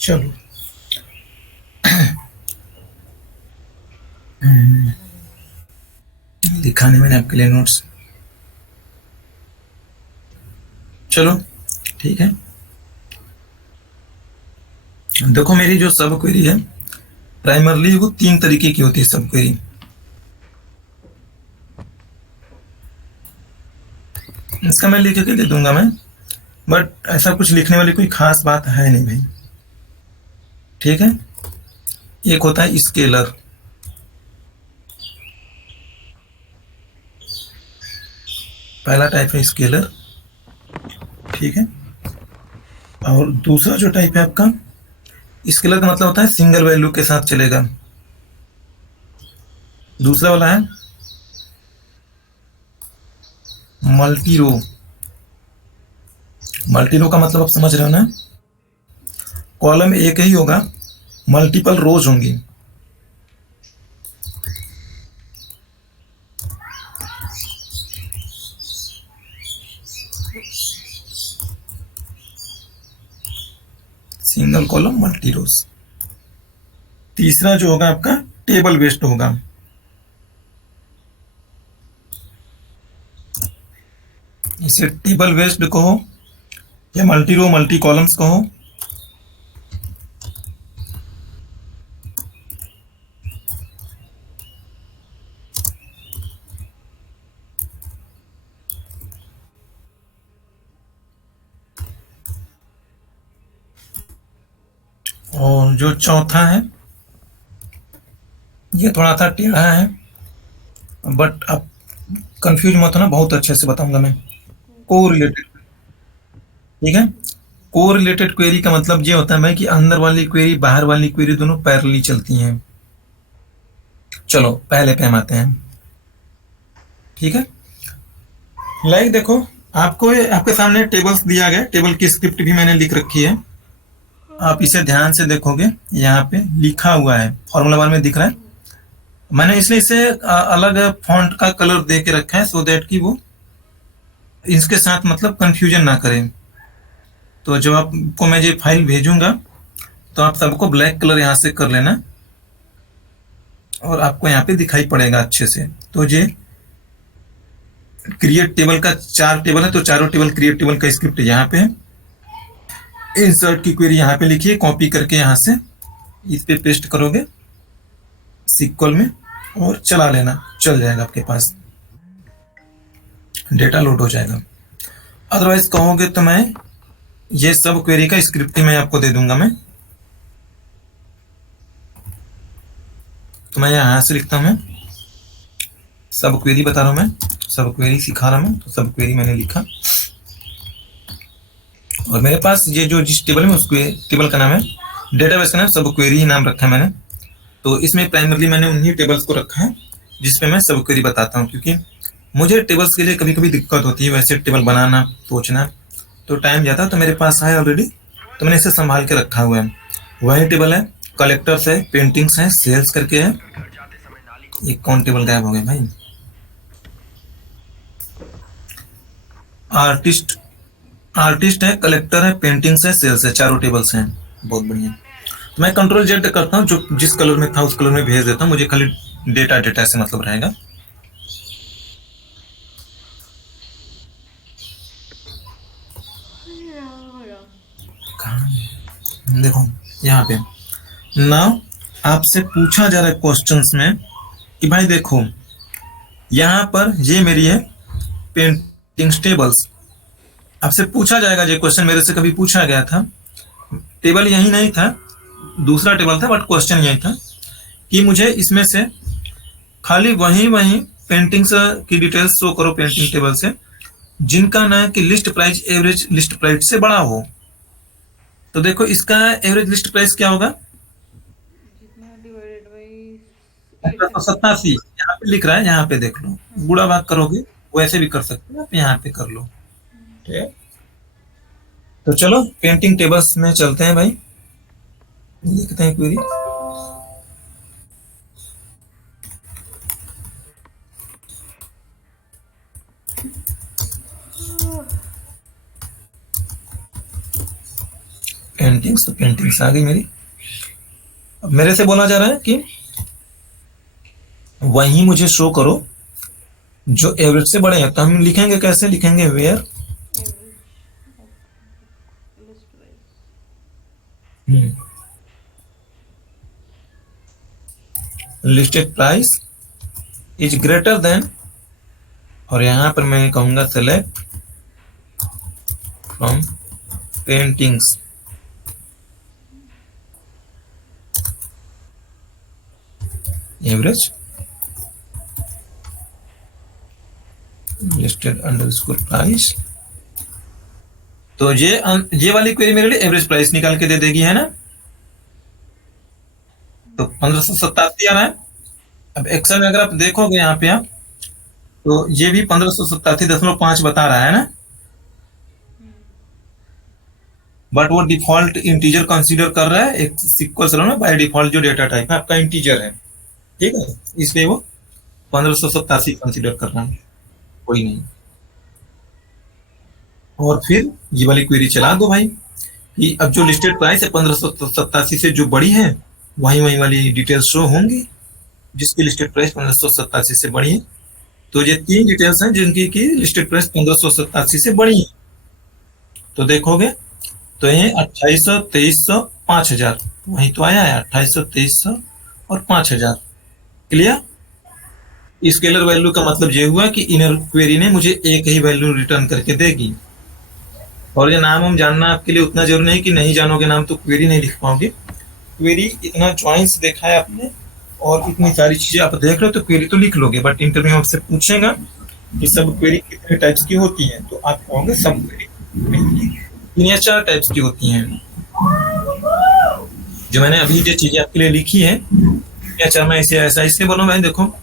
चलो लिखा नहीं मैंने आपके लिए नोट्स। चलो ठीक है, देखो मेरी जो सब क्वेरी है प्राइमरली वो 3 तरीके की होती है सब क्वेरी। इसका मैं लिख के दे दूंगा मैं, बट ऐसा कुछ लिखने वाली कोई खास बात है नहीं भाई, ठीक है। एक होता है स्केलर, पहला टाइप है स्केलर, ठीक है। और दूसरा जो टाइप है आपका स्केलर का मतलब होता है सिंगल वैल्यू के साथ चलेगा। दूसरा वाला है मल्टी रो। मल्टी रो का मतलब आप समझ रहे हो ना, कॉलम एक ही होगा, मल्टीपल रोज होंगी। सिंगल कॉलम मल्टी रोज। तीसरा जो होगा आपका टेबल बेस्ड होगा। इसे टेबल बेस्ड कहो या मल्टी रो मल्टी कॉलम्स कहो। और जो चौथा है ये थोड़ा सा टेढ़ा है, बट आप कंफ्यूज मत होना, बहुत अच्छे से बताऊंगा मैं। को रिलेटेड, ठीक है। को रिलेटेड क्वेरी का मतलब ये होता है भाई कि अंदर वाली क्वेरी बाहर वाली क्वेरी दोनों पैरेलली चलती हैं। चलो पहले पे हम आते हैं, ठीक है। लाइक देखो, आपको आपके सामने टेबल्स दिया गया, टेबल की स्क्रिप्ट भी मैंने लिख रखी है। आप इसे ध्यान से देखोगे, यहाँ पे लिखा हुआ है, फॉर्मूला बार में दिख रहा है। मैंने इसलिए इसे अलग फॉन्ट का कलर दे के रखा है, सो दैट कि वो इसके साथ मतलब कंफ्यूजन ना करें। तो जब आपको मैं ये फाइल भेजूंगा तो आप सबको ब्लैक कलर यहाँ से कर लेना, और आपको यहाँ पे दिखाई पड़ेगा अच्छे से। तो ये क्रिएट टेबल का 4 टेबल है, तो चारों टेबल क्रिएट टेबल का स्क्रिप्ट यहाँ पे है। इंसर्ट की क्वेरी यहाँ पे लिखिए, कॉपी करके यहाँ से इस पे पेस्ट करोगे सिक्वल में और चला लेना, चल जाएगा आपके पास, डेटा लोड हो जाएगा। अदरवाइज कहोगे तो मैं ये सब क्वेरी का स्क्रिप्ट ही मैं आपको दे दूंगा मैं। तो मैं यहाँ से लिखता हूँ, मैं सब क्वेरी बता रहा हूँ, मैं सब क्वेरी सिखा रहा हूँ, तो सब क्वेरी मैंने लिखा। और मेरे पास ये जो जिस टेबल में, उस टेबल का नाम है, डेटाबेस का नाम सब क्वेरी ही नाम रखा है मैंने। तो इसमें प्राइमरली मैंने उन्हीं टेबल्स को रखा है जिसमें मैं सब क्वेरी बताता हूँ, क्योंकि मुझे टेबल्स के लिए कभी कभी दिक्कत होती है, वैसे टेबल बनाना सोचना तो टाइम जाता है। तो मेरे पास है ऑलरेडी, तो मैंने इसे संभाल के रखा हुआ है। वही टेबल है, कलेक्टर्स है, पेंटिंग्स है, सेल्स करके है। एक कौन टेबल गायब हो गया भाई, आर्टिस्ट है, कलेक्टर है, पेंटिंग्स है, सेल्स है, चारों टेबल्स हैं। बहुत बढ़िया। तो मैं कंट्रोल जेड करता हूँ, जो जिस कलर में था उस कलर में भेज देता हूँ, मुझे खाली डेटा से मतलब रहेगा। देखो यहाँ पे नाउ आपसे पूछा जा रहा है क्वेश्चंस में कि भाई देखो यहाँ पर ये मेरी है पेंटिंग्स टेबल्स। आपसे पूछा जाएगा, ये क्वेश्चन मेरे से कभी पूछा गया था, टेबल यही नहीं था, दूसरा टेबल था, बट क्वेश्चन यही था कि मुझे इसमें से खाली वही पेंटिंग्स की डिटेल्स शो करो पेंटिंग टेबल से जिनका ना कि list price average list price से बड़ा हो। तो देखो इसका एवरेज लिस्ट प्राइस क्या होगा, 87। यहाँ पे लिख रहा है, यहाँ पे देख लो, बुरा भाग करोगे वैसे भी कर सकते हो, यहाँ पे कर लो, ठीक है। तो चलो पेंटिंग टेबल्स में चलते हैं भाई, लिखते हैं क्वेरी। पेंटिंग्स, तो पेंटिंग्स आ गई मेरी। अब मेरे से बोला जा रहा है कि वही मुझे शो करो जो एवरेज से बड़े हैं। तो हम लिखेंगे, कैसे लिखेंगे, where listed price is greater than, और यहां पर मैं कहूंगा select from paintings average listed underscore price. तो ये वाली क्वेरी मेरे लिए एवरेज प्राइस निकाल के दे देगी, है ना। तो 1587 आ रहा है। अब एक्सेल में अगर आप देखोगे यहाँ पे आप, तो ये भी 1587.5 बता रहा है ना, बट वो डिफॉल्ट इंटीजर कंसीडर कर रहा है। एक सिक्वल सर्वर में बाय डिफॉल्ट जो डेटा टाइप है आपका इंटीजर है, ठीक है, इसलिए वो 1587 कंसीडर कर रहा है, कोई नहीं। और फिर ये वाली क्वेरी चला दो भाई कि अब जो लिस्टेड प्राइस है 1587 से जो बड़ी है, वही वाली डिटेल्स शो होंगी जिसकी लिस्टेड प्राइस 1587 से बड़ी है। तो ये 3 डिटेल्स हैं जिनकी की लिस्टेड प्राइस 1587 से बड़ी है। तो देखोगे तो ये 2800, 2300, 5000, वही तो आया है 2800, 2300 और 5000। क्लियर। स्केलर वैल्यू का मतलब ये हुआ कि इनर क्वेरी ने मुझे एक ही वैल्यू रिटर्न करके देगी। और ये नाम हम जानना आपके लिए उतना जरूरी नहीं कि नहीं जानोगे नाम तो क्वेरी नहीं लिख पाओगे। क्वेरी इतना ज्वाइंस देखा है आपने और इतनी सारी चीजें आप देख रहे हो तो क्वेरी तो लिख लोगे, बट इंटरव्यू में आपसे पूछेगा कि सब क्वेरी कितने टाइप्स की होती है, तो आप कहोगे सब क्वेरी 3 या 4 टाइप्स की होती हैं। जो मैंने अभी जो चीजें आपके लिए लिखी है, या 4 में ऐसे ऐसा इसलिए बोलो मैं, देखो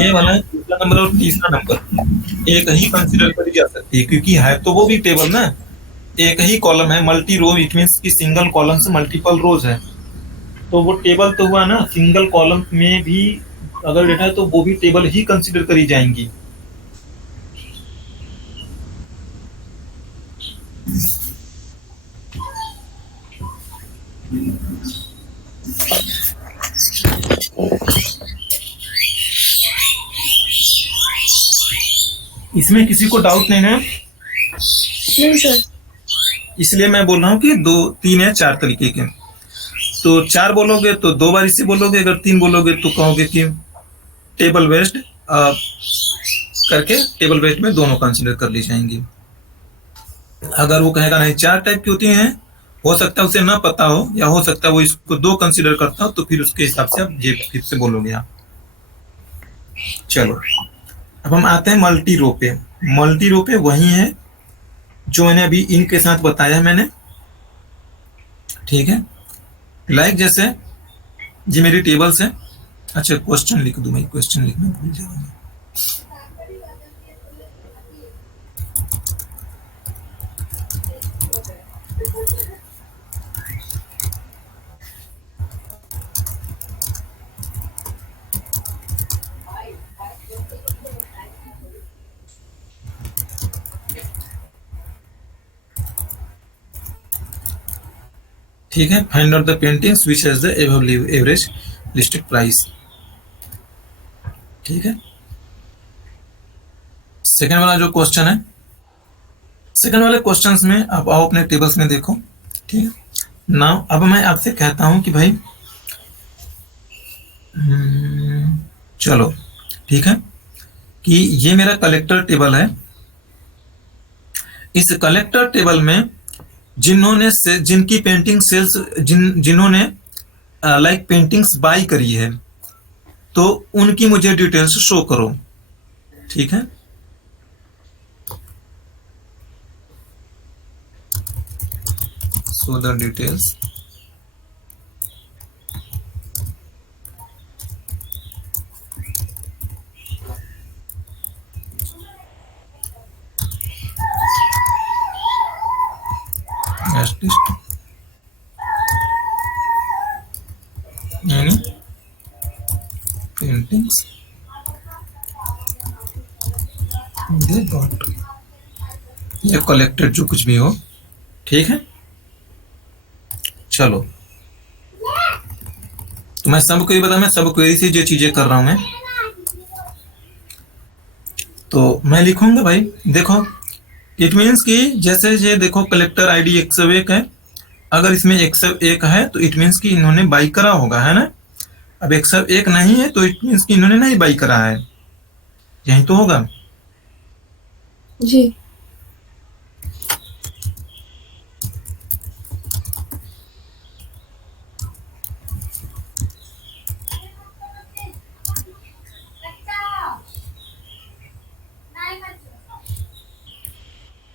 ये वाला दूसरा नंबर और तीसरा नंबर एक ही कंसीडर करी जा सकती है, क्योंकि है तो वो भी टेबल ना, एक ही कॉलम है, मल्टी रो, इट मींस कि सिंगल कॉलम से मल्टीपल रोज है, तो वो टेबल तो हुआ ना। सिंगल कॉलम में भी अगर डेटा है तो वो भी टेबल ही कंसीडर करी जाएंगी। इसमें किसी को डाउट नहीं है? नहीं सर। इसलिए मैं बोल रहा हूँ कि 2, 3 या 4 तरीके के। तो 4 बोलोगे तो 2 बार इससे बोलोगे, अगर 3 बोलोगे तो कहोगे कि टेबल बेस्ड करके टेबल बेस्ड में दोनों कंसीडर कर ली जाएंगी। अगर वो कहेगा नहीं 4 टाइप की होती हैं, हो सकता है उसे ना पता हो, या हो सकता है वो इसको 2 कंसीडर करता हो, तो फिर उसके हिसाब से आप ये फिर से बोलोगे आप। चलो अब हम आते हैं मल्टी रो पे। मल्टी रो पे वही है जो मैंने अभी इनके साथ बताया मैंने, ठीक है। लाइक जैसे ये मेरी टेबल्स है। अच्छा क्वेश्चन लिख दूं, मैं क्वेश्चन लिखना भूल जाऊंगा। ठीक है, find out the paintings which has the average listed price. ठीक है, सेकंड वाला जो क्वेश्चन है, सेकंड वाले क्वेश्चंस में आप आओ अपने टेबल्स में देखो, ठीक है। नाउ अब मैं आपसे कहता हूं कि भाई चलो ठीक है कि ये मेरा कलेक्टर टेबल है। इस कलेक्टर टेबल में जिन्होंने से जिनकी पेंटिंग सेल्स जिन्होंने लाइक पेंटिंग्स बाई करी है, तो उनकी मुझे डिटेल्स शो करो, ठीक है। Show the details. यानी पेंटिंग्स या कलेक्टेड जो कुछ भी हो, ठीक है। चलो, तो मैं सब क्वेरी बता, मैं सब क्वेरी से जो चीजें कर रहा हूं मैं, तो मैं लिखूंगा भाई। देखो, इट मीन्स कि जैसे ये देखो कलेक्टर आईडी 101 है, अगर इसमें 101 है तो इट मीन्स कि इन्होंने बाई करा होगा, है ना। अब 101 नहीं है तो इट मीन्स कि इन्होंने नहीं बाई करा है, यही तो होगा। जी।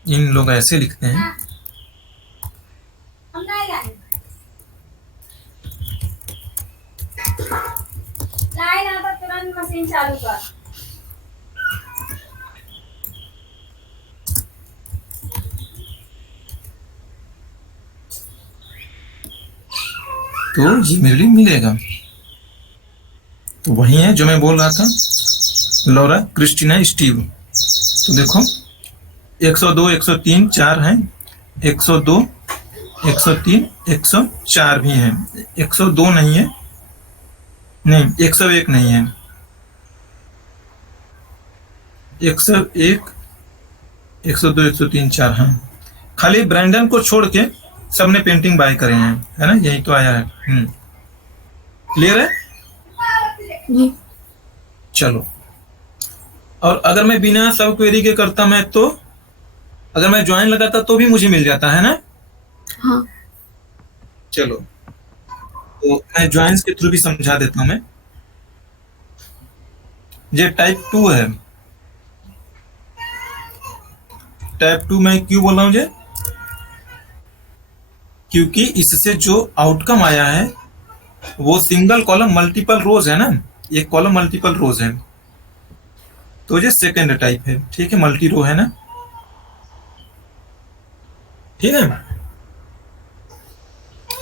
इन लोग ऐसे लिखते हैं, तुरंत मशीन चालू कर। तो ये मेरे लिए मिलेगा। तो वही है जो मैं बोल रहा था, लॉरा, क्रिस्टीना, स्टीव। तो देखो 102, 103 4 हैं, 102, 103, 104 भी हैं, 102 नहीं है, नहीं 101 नहीं है, 101, 102, 103 4 हैं। खाली ब्रैंडन को छोड़ के सबने पेंटिंग बाय करे हैं, है ना, यही तो आया है। क्लियर है? जी। चलो, और अगर मैं बिना सब क्वेरी के करता मैं, तो अगर मैं ज्वाइन लगाता तो भी मुझे मिल जाता है ना। हाँ। चलो, तो मैं ज्वाइंस के थ्रू भी समझा देता हूं मैं। ये टाइप 2 है। टाइप 2 मैं क्यों बोल रहा हूं ये? क्योंकि इससे जो आउटकम आया है वो सिंगल कॉलम मल्टीपल रोज है ना, एक कॉलम मल्टीपल रोज है, तो ये सेकेंड टाइप है। ठीक है, मल्टी रो है ना, ठीक है।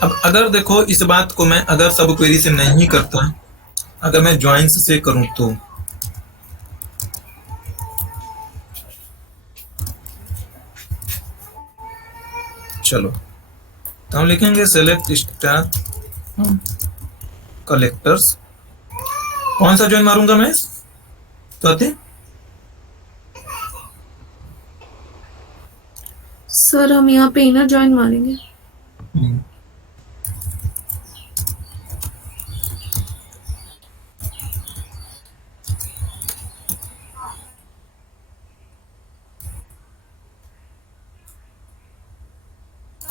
अब अगर देखो इस बात को मैं अगर सब क्वेरी से नहीं करता, अगर मैं ज्वाइंस से करूं तो चलो, तो हम लिखेंगे सेलेक्ट स्टार कलेक्टर्स। कौन सा ज्वाइन मारूंगा मैं? तो आते सर हम यहाँ पे इनर जॉइन मारेंगे।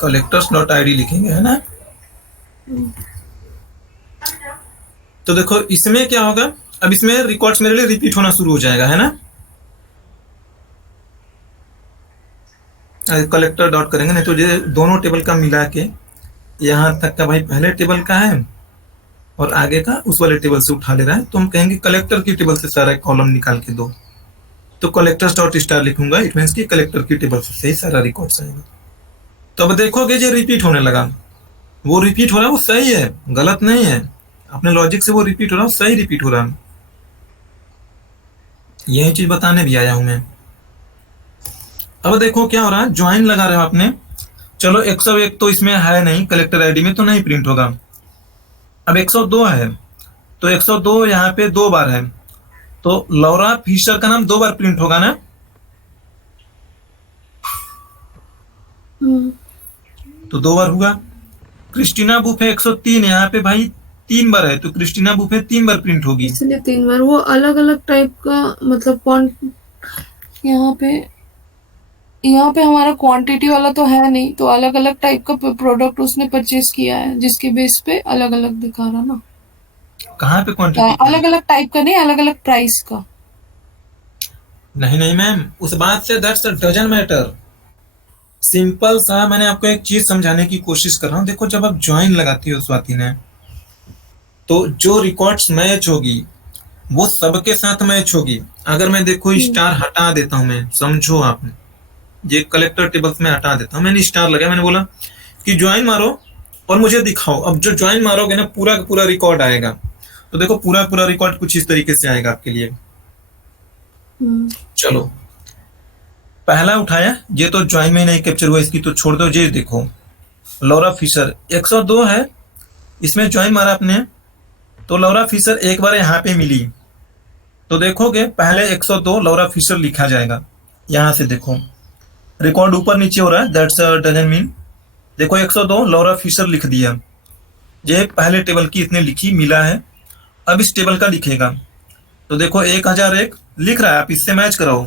कलेक्टर्स डॉट आईडी लिखेंगे, है ना। तो देखो इसमें क्या होगा, अब इसमें रिकॉर्ड्स मेरे लिए रिपीट होना शुरू हो जाएगा, है ना। कलेक्टर डॉट करेंगे, नहीं तो ये दोनों टेबल का मिला के यहाँ तक का भाई पहले टेबल का है और आगे का उस वाले टेबल से उठा ले रहा है, तो हम कहेंगे कलेक्टर की टेबल से सारा कॉलम निकाल के दो, तो कलेक्टर्स डॉट स्टार लिखूंगा, इट मीन्स की कलेक्टर की टेबल से सही सारा रिकॉर्ड्स आएगा। तो अब देखोगे जो रिपीट होने लगा, वो रिपीट हो रहा है, वो सही है, गलत नहीं है, अपने लॉजिक से वो रिपीट हो रहा है, सही रिपीट हो रहा है। यही चीज बताने भी आया हूं मैं। अब देखो क्या हो रहा है, ज्वाइन लगा रहे हो आपने, चलो 101 तो इसमें है नहीं, कलेक्टर आईडी में तो नहीं प्रिंट होगा। अब 102 है, तो 102 यहाँ पे 2 बार है, तो लॉरा फिशर का नाम 2 बार प्रिंट होगा ना। तो 2 बार हुआ। क्रिस्टीना बुफे 103 यहाँ पे भाई 3 बार है, तो क्रिस्टीना बुफे 3 बार प्रिंट होगी, इसलिए 3 बार। वो अलग अलग टाइप का मतलब यहाँ पे हमारा क्वांटिटी वाला तो है नहीं, तो अलग अलग टाइप का प्रोडक्ट उसने परचेज किया है, जिसके बेस पे अलग अलग दिखा रहा ना। कहाँ पे क्वांटिटी? अलग अलग टाइप का नहीं, अलग अलग प्राइस का। नहीं नहीं मैम, उस बात से दैट्स डजंट मैटर। सिंपल सा मैंने आपको एक चीज समझाने की कोशिश कर रहा हूँ। देखो जब आप ज्वाइन लगाती हो स्वाति ने, तो जो रिकॉर्ड्स मैच होगी वो सबके साथ मैच होगी। अगर मैं देखो स्टार हटा देता हूं, मैं समझो आप, ये कलेक्टर टेबल्स में हटा देता हूं, मैंने स्टार लगाया, मैंने बोला कि ज्वाइन मारो और मुझे दिखाओ। अब जो ज्वाइन मारोगे ना पूरा का पूरा रिकॉर्ड आएगा, तो देखो पूरा पूरा रिकॉर्ड कुछ इस तरीके से आएगा आपके लिए। चलो पहला उठाया, ये तो ज्वाइन में नहीं कैप्चर हुआ, इसकी तो छोड़ दो। ये देखो लॉरा फिशर 102 है, इसमें ज्वाइन मारा आपने तो लॉरा फिशर एक बार यहाँ पे मिली, तो देखोगे पहले 102 लॉरा फिशर लिखा जाएगा। यहाँ से देखो रिकॉर्ड ऊपर नीचे हो रहा है, दैट्स डजंट मीन। देखो 102 लॉरा फिशर लिख दिया, ये पहले टेबल की इतने लिखी मिला है। अब इस टेबल का लिखेगा, तो देखो 1001 लिख रहा है, आप इससे मैच कराओ।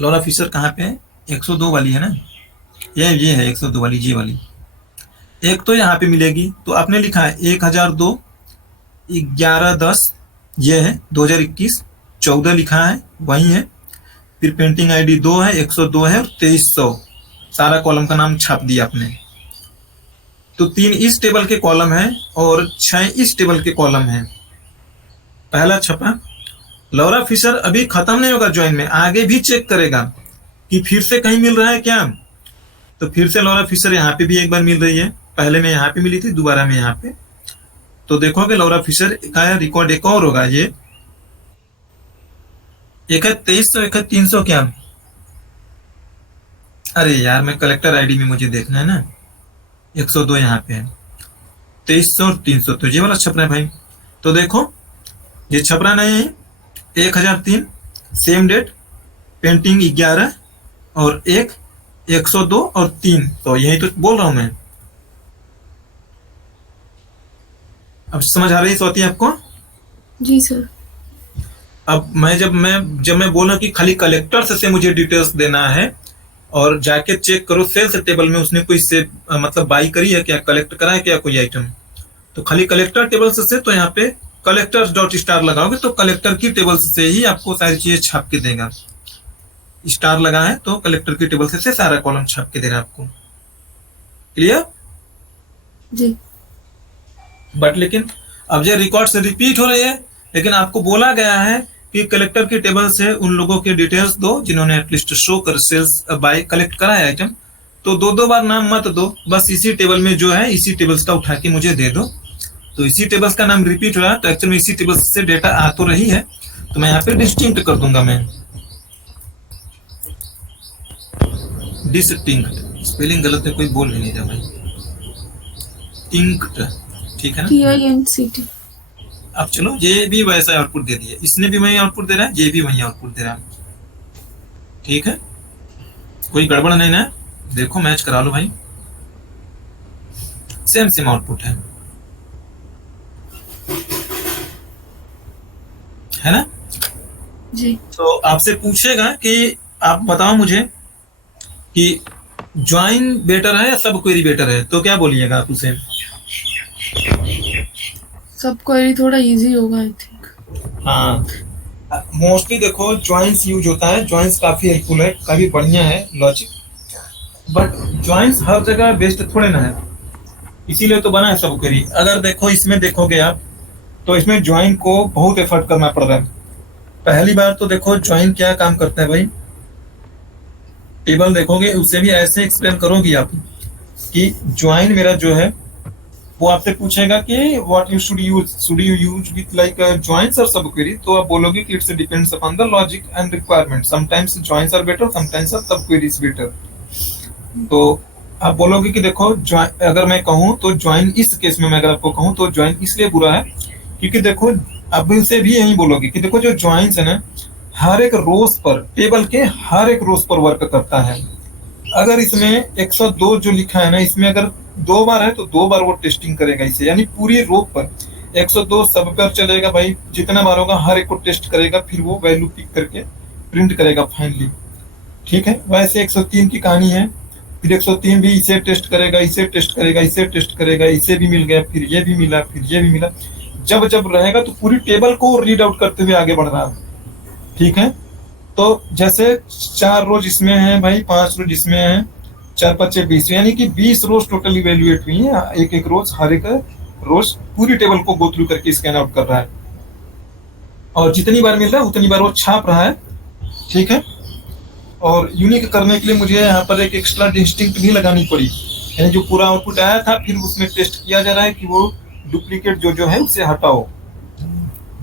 लॉरा फिशर कहाँ पे है? 102 वाली है ना, ये है 102 वाली, ये वाली एक तो यहाँ पे मिलेगी। तो आपने लिखा है 1002 1110, ये है 2021, 14 लिखा है वही है। फिर पेंटिंग आईडी 2 है, 102 है और 2300, सारा कॉलम का नाम छाप दिया आपने। तो 3 इस टेबल के कॉलम है और 6 इस टेबल के कॉलम है। पहला छपा। लॉरा फिशर अभी खत्म नहीं होगा ज्वाइन में, आगे भी चेक करेगा कि फिर से कहीं मिल रहा है क्या। तो फिर से लॉरा फिशर यहाँ पे भी एक बार मिल रही है, पहले में यहाँ पे मिली थी, दोबारा में यहाँ पे। तो देखोगे लॉरा फिशर का रिकॉर्ड एक और होगा, ये एक है 2300, एक है 300 क्या। अरे यार मैं कलेक्टर आईडी में मुझे देखना है ना, 102 यहाँ पे है, 2300 और 300, तो ये वाला छप रहा है भाई। तो देखो ये छप रहा नहीं है, 1003 सेम डेट, पेंटिंग 11 और 102 और 3, तो यही तो बोल रहा हूं मैं। अब समझ आ रही स्वाति आपको? जी सर। अब जब मैं बोला कि खाली कलेक्टर से मुझे डिटेल्स देना है और जाके चेक करो सेल्स टेबल में उसने कोई से मतलब बाई करी है क्या, कलेक्ट करा है क्या कोई आइटम, तो खाली कलेक्टर टेबल से तो यहाँ पे कलेक्टर्स डॉट स्टार लगाओगे तो कलेक्टर की टेबल से ही आपको सारी चीजें छाप के देगा। स्टार लगा है तो कलेक्टर की टेबल से सारा कॉलम छाप के देगा आपको। क्लियर? जी। बट लेकिन अब ये रिकॉर्ड से रिपीट हो रही है, लेकिन आपको बोला गया है कि कलेक्टर की टेबल से उन लोगों के डिटेल्स दो जिन्होंने एटलीस्ट शो कर सेल्स बाय कलेक्ट करा है आइटम। तो दो बार नाम मत दो, बस इसी टेबल में जो है इसी टेबल्स का उठा के मुझे दे दो। तो इसी टेबल्स का नाम रिपीट हो रहा है, तो एक्चुअल में इसी टेबल्स से डेटा आ तो रही है, तो मैं यहाँ पे डिस्टिंक्ट कर दूंगा। मैं डिस्टिंक्ट, स्पेलिंग गलत है कोई बोल नहीं रहा भाई, टिंक्ट, ठीक है ना, TINCT। अब चलो ये भी वैसा आउटपुट दे दिया, इसने भी वही आउटपुट दे रहा है, ये भी वही आउटपुट दे रहा है, ठीक है, कोई गड़बड़ नहीं ना। देखो मैच करा लो भाई, सेम आउटपुट है ना। जी। तो आपसे पूछेगा कि आप बताओ मुझे कि ज्वाइन बेटर है या सब क्वेरी बेटर है, तो क्या बोलिएगा आप उसे? सब क्वेरी थोड़ा इजी होगा आई थिंक। हाँ मोस्टली देखो ज्वाइंस यूज होता है, ज्वाइंस काफी हेल्पफुल है, काफी बढ़िया है लॉजिक, बट ज्वाइंस हर जगह बेस्ट थोड़े ना है, इसीलिए तो बना है सब क्वेरी। अगर देखो इसमें देखोगे आप तो इसमें ज्वाइन को बहुत एफर्ट करना पड़ रहा है। पहली बार तो देखो ज्वाइन क्या काम करता है भाई, टेबल देखोगे उसे भी ऐसे एक्सप्लेन करोगी आप कि ज्वाइन मेरा जो है वो आपसे पूछेगा कि what you should you use with like joins और सब क्वेरी, तो आप बोलोगे कि it's depends upon the logic and requirement, sometimes joins are better, sometimes subqueries better. तो आप बोलोगे कि देखो अगर मैं कहूँ तो ज्वाइन, इस केस में मैं अगर आपको कहूँ तो ज्वाइन इसलिए बुरा है क्योंकि देखो अब इनसे भी यही बोलोगे कि देखो जो ज्वाइंस है ना हर एक रोज पर, टेबल के हर एक रोज पर वर्क करता है। अगर इसमें 102 जो लिखा है ना, इसमें अगर 2 बार है तो 2 बार वो टेस्टिंग करेगा इसे, यानी पूरी रो पर 102 सब पर चलेगा भाई, जितना बार होगा हर एक को टेस्ट करेगा, फिर वो वैल्यू पिक करके प्रिंट करेगा फाइनली, ठीक है। वैसे 103 की कहानी है, फिर 103 भी इसे टेस्ट करेगा, इसे टेस्ट करेगा, इसे टेस्ट करेगा, इसे भी मिल गया, फिर ये भी मिला, फिर ये भी मिला, जब जब रहेगा तो पूरी टेबल को रीड आउट करते हुए आगे बढ़ रहा है, ठीक है। तो जैसे 4 रोज इसमें है भाई, 5 रोज इसमें है, 4 5 20, यानी कि 20 रोज टोटल इवेल्युएट हुई है, एक एक रोज, हर एक रोज पूरी टेबल को गो थ्रू करके स्कैन आउट कर रहा है, और जितनी बार मिल रहा है उतनी बार वो छाप रहा है, ठीक है। और यूनिक करने के लिए मुझे यहाँ पर एक एक्स्ट्रा डिस्टिंक्ट भी लगानी पड़ी, यानी जो पूरा आउटपुट आया था फिर उसमें टेस्ट किया जा रहा है कि वो डुप्लीकेट जो है उसे हटाओ।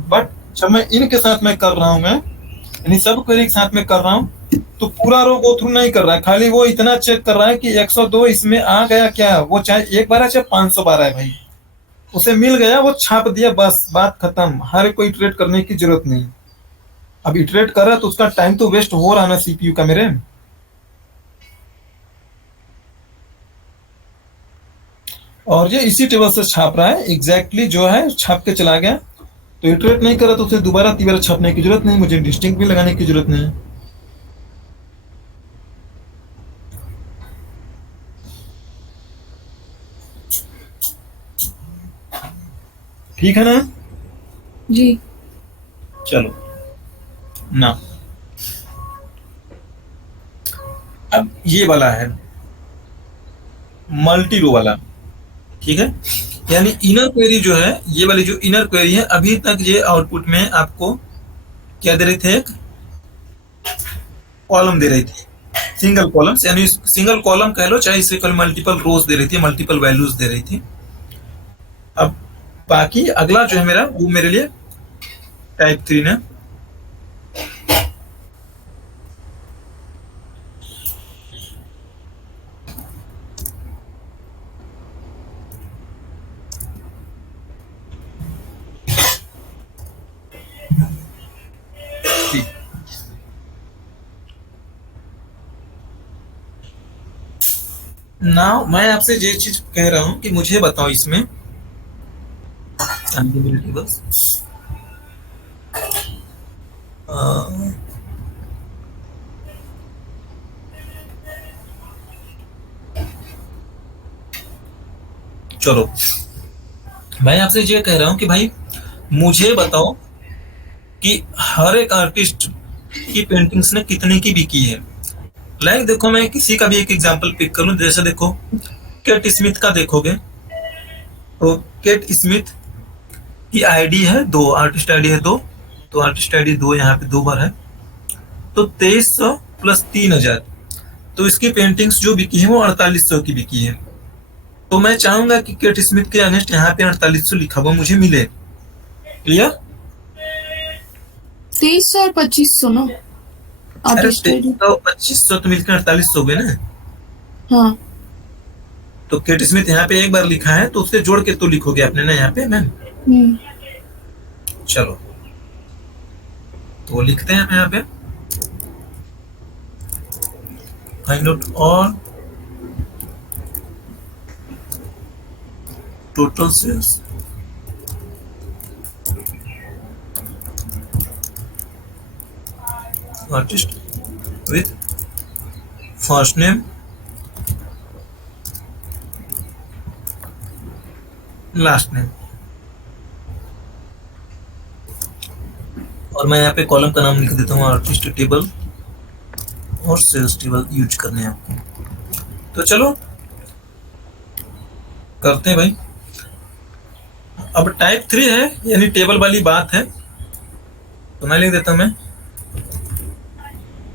बट जब मैं इनके साथ में कर रहा हूँ, मैं यानी सब क्वेरी के साथ में कर रहा हूँ, तो पूरा रो गो थ्रू नहीं कर रहा है, खाली वो इतना चेक कर रहा है कि 102 इसमें आ गया क्या, वो चाहे एक बार है चाहे 500 बार है भाई, उसे मिल गया वो छाप दिया, बस बात खत्म। हर कोई इटरेट करने की जरूरत नहीं। अब इटरेट कर रहा है तो उसका टाइम तो वेस्ट हो रहा है ना सीपीयू का मेरे। और ये इसी टेबल से छाप रहा है एग्जैक्टली जो है, छाप के चला गया। तो इटरेट नहीं कर रहा तो उसे दोबारा तीबारा छापने की जरूरत नहीं, मुझे डिस्टिंक्ट भी लगाने की जरूरत नहीं। ठीक है ना? जी। चलो ना, अब ये वाला है मल्टी रो वाला, ठीक है। यानी इनर क्वेरी जो है, ये वाली जो इनर क्वेरी है, अभी तक ये आउटपुट में आपको क्या दे रहे थे, एक कॉलम दे रही थी, सिंगल कॉलम, यानी सिंगल कॉलम कह लो, चाहे इसे कल मल्टीपल रोज दे रही थी, मल्टीपल वैल्यूज दे रही थी। अब बाकी अगला जो है मेरा, वो मेरे लिए टाइप 3 है। ना मैं आपसे ये चीज कह रहा हूं कि मुझे बताओ इसमें बस चलो मैं आपसे ये कह रहा हूं कि भाई मुझे बताओ कि हर एक आर्टिस्ट की पेंटिंग्स ने कितने की बिकी है। लाइक देखो, मैं किसी का भी एक एग्जांपल पिक करूं, जैसे देखो केट स्मिथ का देखोगे तो केट स्मिथ की आईडी है 2, आर्टिस्ट आईडी है 2, तो आर्टिस्ट आईडी 2 यहाँ पे 2 बार है, तो 2300 प्लस 3000, तो इसकी पेंटिंग्स जो बिकी है वो 4800 की बिकी है। तो मैं चाहूंगा कि केट स्मिथ के अगेंस्ट यहाँ पे 4800 लिखा हुआ मुझे मिले। क्लियर? 2300 और 2500 ना, अरे आर्टिस्ट आईडी। 2500 तो मिलकर 4800 हो गए ना। हाँ। तो केट स्मिथ यहाँ पे एक बार लिखा है तो उससे जोड़ के तो लिखोगे आपने ना यहाँ पे मैम। चलो तो लिखते हैं हम यहाँ पे, find out all total sales artist with first name last name, और मैं यहाँ पे कॉलम का नाम लिख देता हूँ आर्टिस्ट टेबल, और सेल्स टेबल यूज करने हैं आपको। तो चलो करते हैं भाई। अब टाइप 3 है, यानी टेबल वाली बात है, तो मैं लिख देता हूं, मैं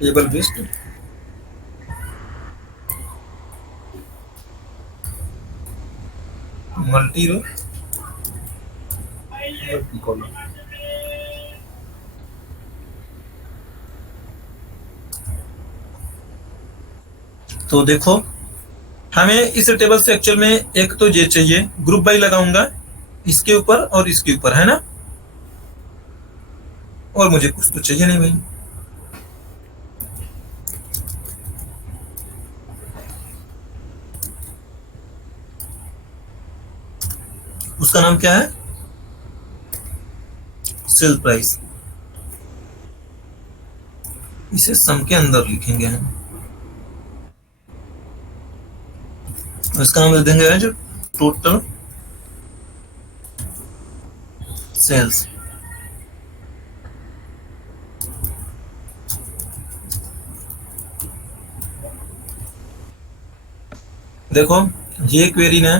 टेबल बेस्ड मल्टी रो मल्टी कॉलम। तो देखो हमें इस टेबल से एक्चुअल में एक तो ये चाहिए, ग्रुप बाई लगाऊंगा इसके ऊपर और इसके ऊपर, है ना, और मुझे कुछ तो चाहिए नहीं भाई। उसका नाम क्या है, सेल प्राइस, इसे सम के अंदर लिखेंगे हम, इसका नाम लिख देंगे जो टोटल सेल्स। देखो ये क्वेरी ना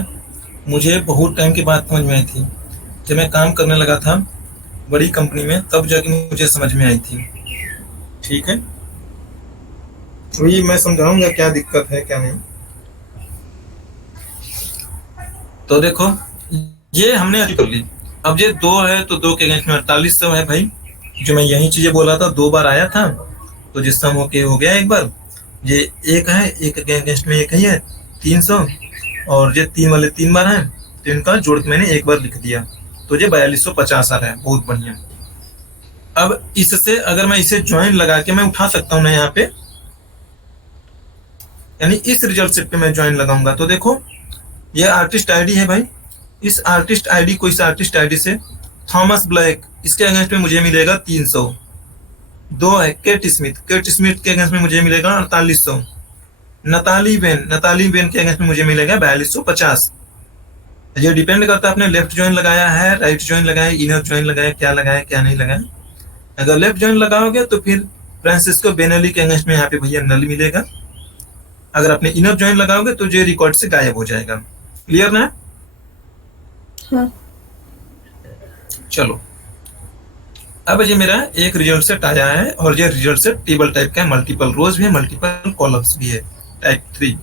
मुझे बहुत टाइम के बाद समझ में आई थी, जब मैं काम करने लगा था बड़ी कंपनी में, तब जाके मुझे समझ में आई थी। ठीक है, तो ये मैं समझाऊंगा क्या दिक्कत है क्या नहीं। तो देखो ये हमने अभी कर ली, अब ये 2 है तो 2 के अगेंस्ट में 4800 है भाई, जो मैं यही चीजें बोला था 2 बार आया था, तो जो सम होके हो गया एक बार, ये एक है, एक के अगेंस्ट में एक ही है 300, और ये 3 वाले 3 बार हैं, तो इनका जोड़ के मैंने एक बार लिख दिया, तो ये 4250 आ रहा है। बहुत बढ़िया। अब इससे अगर मैं इसे ज्वाइन लगा के मैं उठा सकता हूँ ना यहाँ पे, यानी इस रिजल्ट सेट पे मैं ज्वाइन लगाऊंगा, तो देखो ये आर्टिस्ट आईडी है भाई, इस आर्टिस्ट आईडी को इस आर्टिस्ट आईडी से थॉमस ब्लैक, इसके अगेंस्ट में मुझे मिलेगा 300। दो है केट स्मिथ, केट स्मिथ के अगेंस्ट में मुझे मिलेगा 4800। नताली बेन के अगेंस्ट में मुझे मिलेगा 4250। ये डिपेंड करता है आपने लेफ्ट ज्वाइन लगाया है, राइट ज्वाइन लगाया, इनर ज्वाइन लगाया, क्या नहीं लगाया। अगर लेफ्ट ज्वाइन लगाओगे तो फिर फ्रांसिस्को बेनेली के अगेंस्ट में यहाँ पे भैया नल मिलेगा। अगर आपने इनर ज्वाइन लगाओगे तो ये रिकॉर्ड से गायब हो जाएगा। क्लियर ना? हाँ। चलो, अब ये मेरा एक रिजल्ट सेट आया है, और ये रिजल्ट सेट टेबल टाइप का है, मल्टीपल रोज भी है, मल्टीपल कॉलम्स भी है, टाइप 3।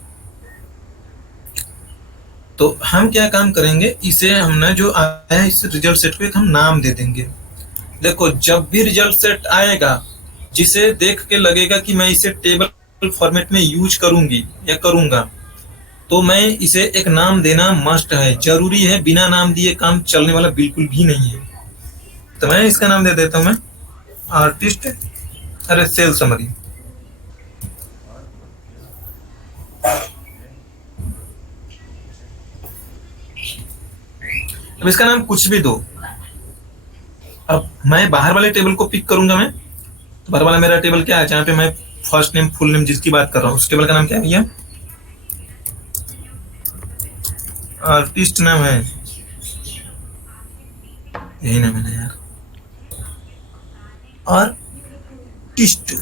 तो हम क्या काम करेंगे, इसे हमने जो आया है इस रिजल्ट सेट को एक हम नाम दे देंगे। देखो, जब भी रिजल्ट सेट आएगा जिसे देख के लगेगा कि मैं इसे टेबल फॉर्मेट में यूज करूंगी या करूंगा, तो मैं इसे एक नाम देना मस्ट है, जरूरी है। बिना नाम दिए काम चलने वाला बिल्कुल भी नहीं है। तो मैं इसका नाम दे देता हूं, मैं आर्टिस्ट सेल समरी। अब इसका नाम कुछ भी दो। अब मैं बाहर वाले टेबल को पिक करूंगा, मैं तो बाहर वाला मेरा टेबल क्या है, जहां पे मैं फर्स्ट नेम फुल नेम जिसकी बात कर रहा हूँ उस टेबल का नाम क्या है भैया, आर्टिस्ट नाम है, यही नाम है ना यार, आर्टिस्ट।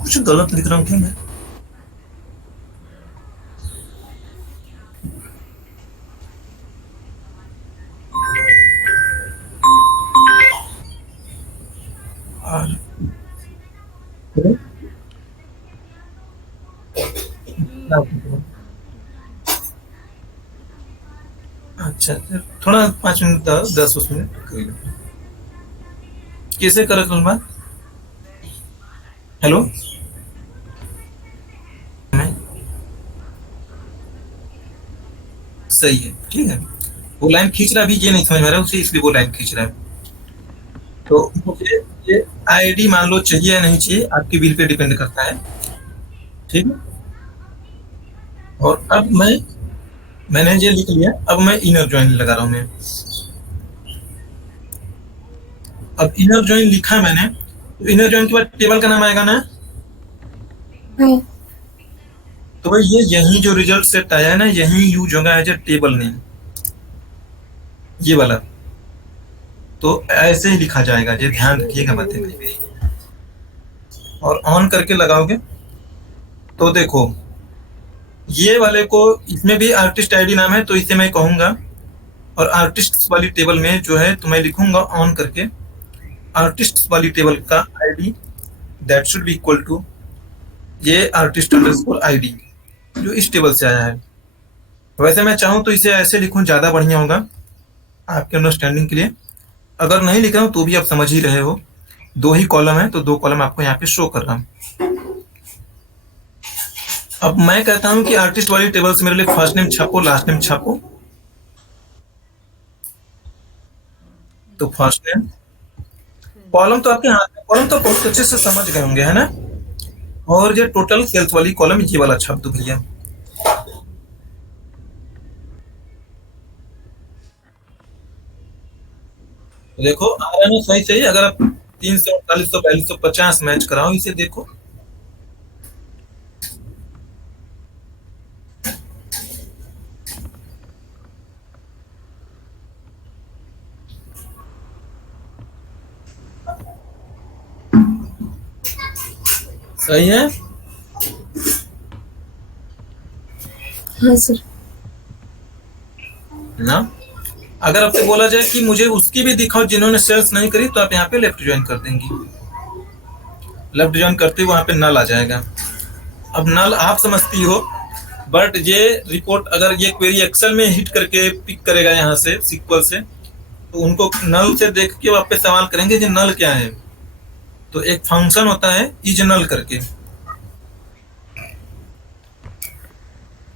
कुछ गलत लिख रहा हूँ क्या मैं? अच्छा, थोड़ा 5 मिनट 10 मिनट कैसे कर बात। हेलो, सही है, ठीक है। वो लाइन खींच रहा, अभी ये नहीं समझ में आ रहा उसे, इसलिए वो लाइन खींच रहा है। तो मुझे ये आईडी मान लो चाहिए या नहीं चाहिए, आपकी बिल पे डिपेंड करता है, ठीक है। और अब मैंने ये लिख लिया, अब मैं इनर ज्वाइन लगा रहा हूं मैं। अब इनर ज्वाइन लिखा मैंने, तो इनर ज्वाइन के बाद टेबल का नाम आएगा ना। हाँ। तो भाई ये यही जो रिजल्ट सेट आया है ना, यही यूज होगा एज ए टेबल नेम, ये वाला। तो ऐसे ही लिखा जाएगा, ये ध्यान रखिएगा बातें भाई। और ऑन करके लगाओगे तो देखो, ये वाले को, इसमें भी आर्टिस्ट आईडी नाम है, तो इसे मैं कहूंगा। और आर्टिस्ट वाली टेबल में जो है, तो मैं लिखूंगा ऑन करके, आर्टिस्ट वाली टेबल का ID that should be equal to ये आर्टिस्ट अंडरस्कोर आईडी जो इस टेबल से आया है। वैसे मैं चाहूं तो इसे ऐसे लिखूं, ज्यादा बढ़िया होगा आपके अंडरस्टैंडिंग के लिए। अगर नहीं लिख रहा हूं तो भी आप समझ ही रहे हो, 2 ही कॉलम है, तो 2 कॉलम आपको यहाँ पे शो कर रहा हूं। अब मैं कहता हूं कि आर्टिस्ट वाली टेबल से मेरे लिए फर्स्ट नेम छापो, लास्ट नेम छापो। तो फर्स्ट नेम, कॉलम तो आपके हाथ में, कॉलम तो बहुत अच्छे से समझ गए होंगे, है ना। और ये टोटल सेल्स वाली कॉलम, ये वाला छाप दो भैया। देखो आ रहा है ना सही सही। अगर आप 348, 4250 मैच कराओ इसे, देखो सही है हाँ सर। ना। अगर आपसे बोला जाए कि मुझे उसकी भी दिखाओ जिन्होंने सेल्स नहीं करी, तो आप यहाँ पे लेफ्ट ज्वाइन कर देंगी। लेफ्ट ज्वाइन करते ही वहां पे नल आ जाएगा। अब नल आप समझती हो, बट ये रिपोर्ट अगर ये क्वेरी एक्सेल में हिट करके पिक करेगा यहाँ से सीक्वल से, तो उनको नल से देख के वापस सवाल करेंगे कि नल क्या है। तो एक फंक्शन होता है इज नल करके,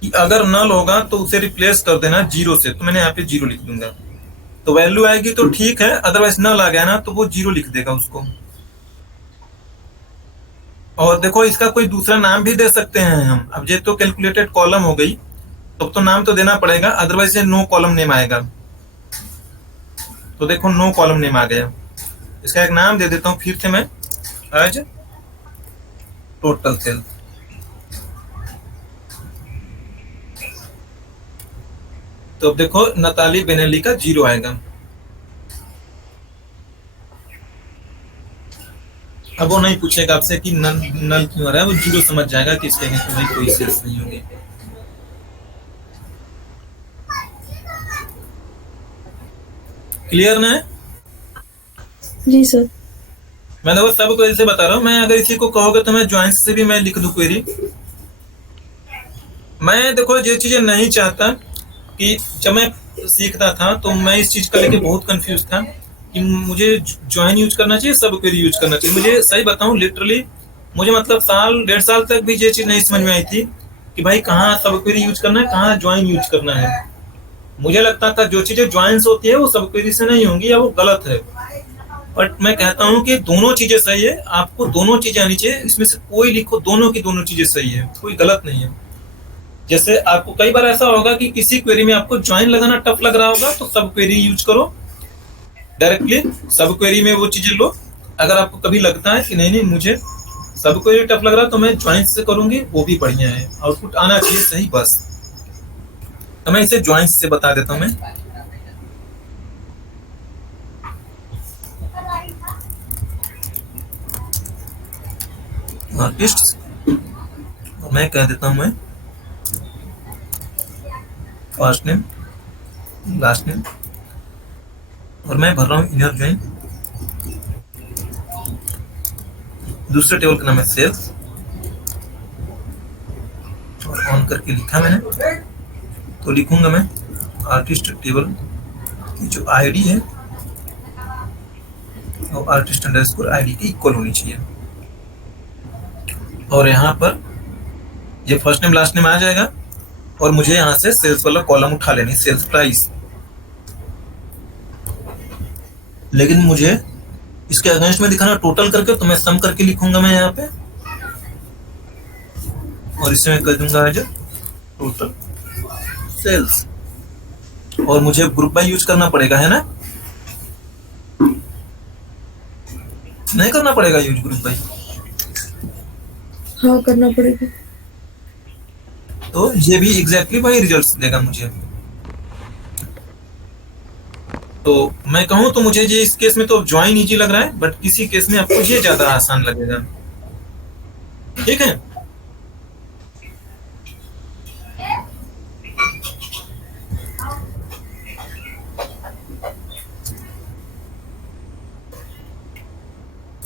कि अगर नल होगा तो उसे रिप्लेस कर देना 0 से। तो मैंने यहाँ पे 0 लिख दूंगा, तो वैल्यू आएगी तो ठीक है, अदरवाइज नल आ गया ना तो वो 0 लिख देगा उसको। और देखो इसका कोई दूसरा नाम भी दे सकते हैं हम। अब ये तो कैलकुलेटेड कॉलम हो गई, तो नाम तो देना पड़ेगा, अदरवाइज ये नो कॉलम नेम आएगा। तो देखो नो कॉलम नेम आ गया। इसका एक नाम दे देता हूँ फिर से मैं, एज टोटल सेल। तो अब देखो नताली बेनेली का 0 आएगा। अब वो नहीं पूछेगा आपसे कि नल नल क्यों आ रहा है, वो 0 समझ जाएगा कि इसके अगेंस्ट में कोई सेल्स नहीं होगी। क्लियर ना है? जी सर। मैं देखो सब क्वेरी से बता रहा हूँ। मैं अगर इसी को कहोगे तो मैं ज्वाइंट से भी मैं लिख दूं क्वेरी। मैं देखो ये चीजें नहीं चाहता कि जब मैं सीखता था तो मैं इस चीज का लेके बहुत कंफ्यूज था कि मुझे ज्वाइन यूज करना चाहिए, सब क्वेरी यूज करना चाहिए। मुझे सही बताऊं लिटरली मुझे मतलब साल 1.5 साल तक भी ये चीज नहीं समझ में आई थी कि भाई कहाँ सब क्वेरी यूज करना है, कहाँ ज्वाइन यूज करना है। मुझे लगता था जो चीजें ज्वाइंस होती है वो सब क्वेरी से नहीं होंगी या वो गलत है। बट मैं कहता हूँ कि दोनों चीजें सही है, आपको दोनों चीजें आनी चाहिए। इसमें से कोई लिखो, दोनों की दोनों चीजें सही है, कोई गलत नहीं है। जैसे आपको कई बार ऐसा होगा कि किसी क्वेरी में आपको ज्वाइन लगाना टफ लग रहा होगा तो सब क्वेरी यूज करो, डायरेक्टली सब क्वेरी में वो चीजें लो। अगर आपको कभी लगता है कि नहीं नहीं मुझे सब क्वेरी टफ लग रहा तो मैं ज्वाइन से करूंगी, वो भी बढ़िया है, आउटपुट आना चाहिए सही बस। तो मैं इसे ज्वाइन से बता देता हूँ। मैं आर्टिस्ट और मैं कह देता हूँ मैं फर्स्ट नेम लास्ट नेम, और मैं भर रहा हूँ इनर ज्वाइन। दूसरे टेबल का नाम है सेल्स, और ऑन करके लिखा मैंने। तो लिखूंगा मैं आर्टिस्ट टेबल की जो आईडी है वो आर्टिस्ट अंडरस्कोर आईडी के इक्वल होनी चाहिए। और यहाँ पर ये फर्स्ट नेम लास्ट नेम आ जाएगा, और मुझे यहाँ से सेल्स वाला कॉलम उठा लेनी, सेल्स प्राइस। लेकिन मुझे इसके अगेंस्ट में दिखाना टोटल करके, तो मैं सम करके लिखूंगा मैं यहाँ पे, और इसमें कर दूंगा एज टोटल सेल्स। और मुझे ग्रुप बाय यूज करना पड़ेगा, है ना? नहीं करना पड़ेगा यूज ग्रुप बाय? हाँ करना पड़ेगा। तो ये भी एग्जैक्टली वही रिजल्ट देगा मुझे। तो मैं कहूं तो मुझे ये इस केस में तो ज्वाइन इजी लग रहा है, बट किसी केस में आपको ये ज्यादा आसान लगेगा। ठीक है?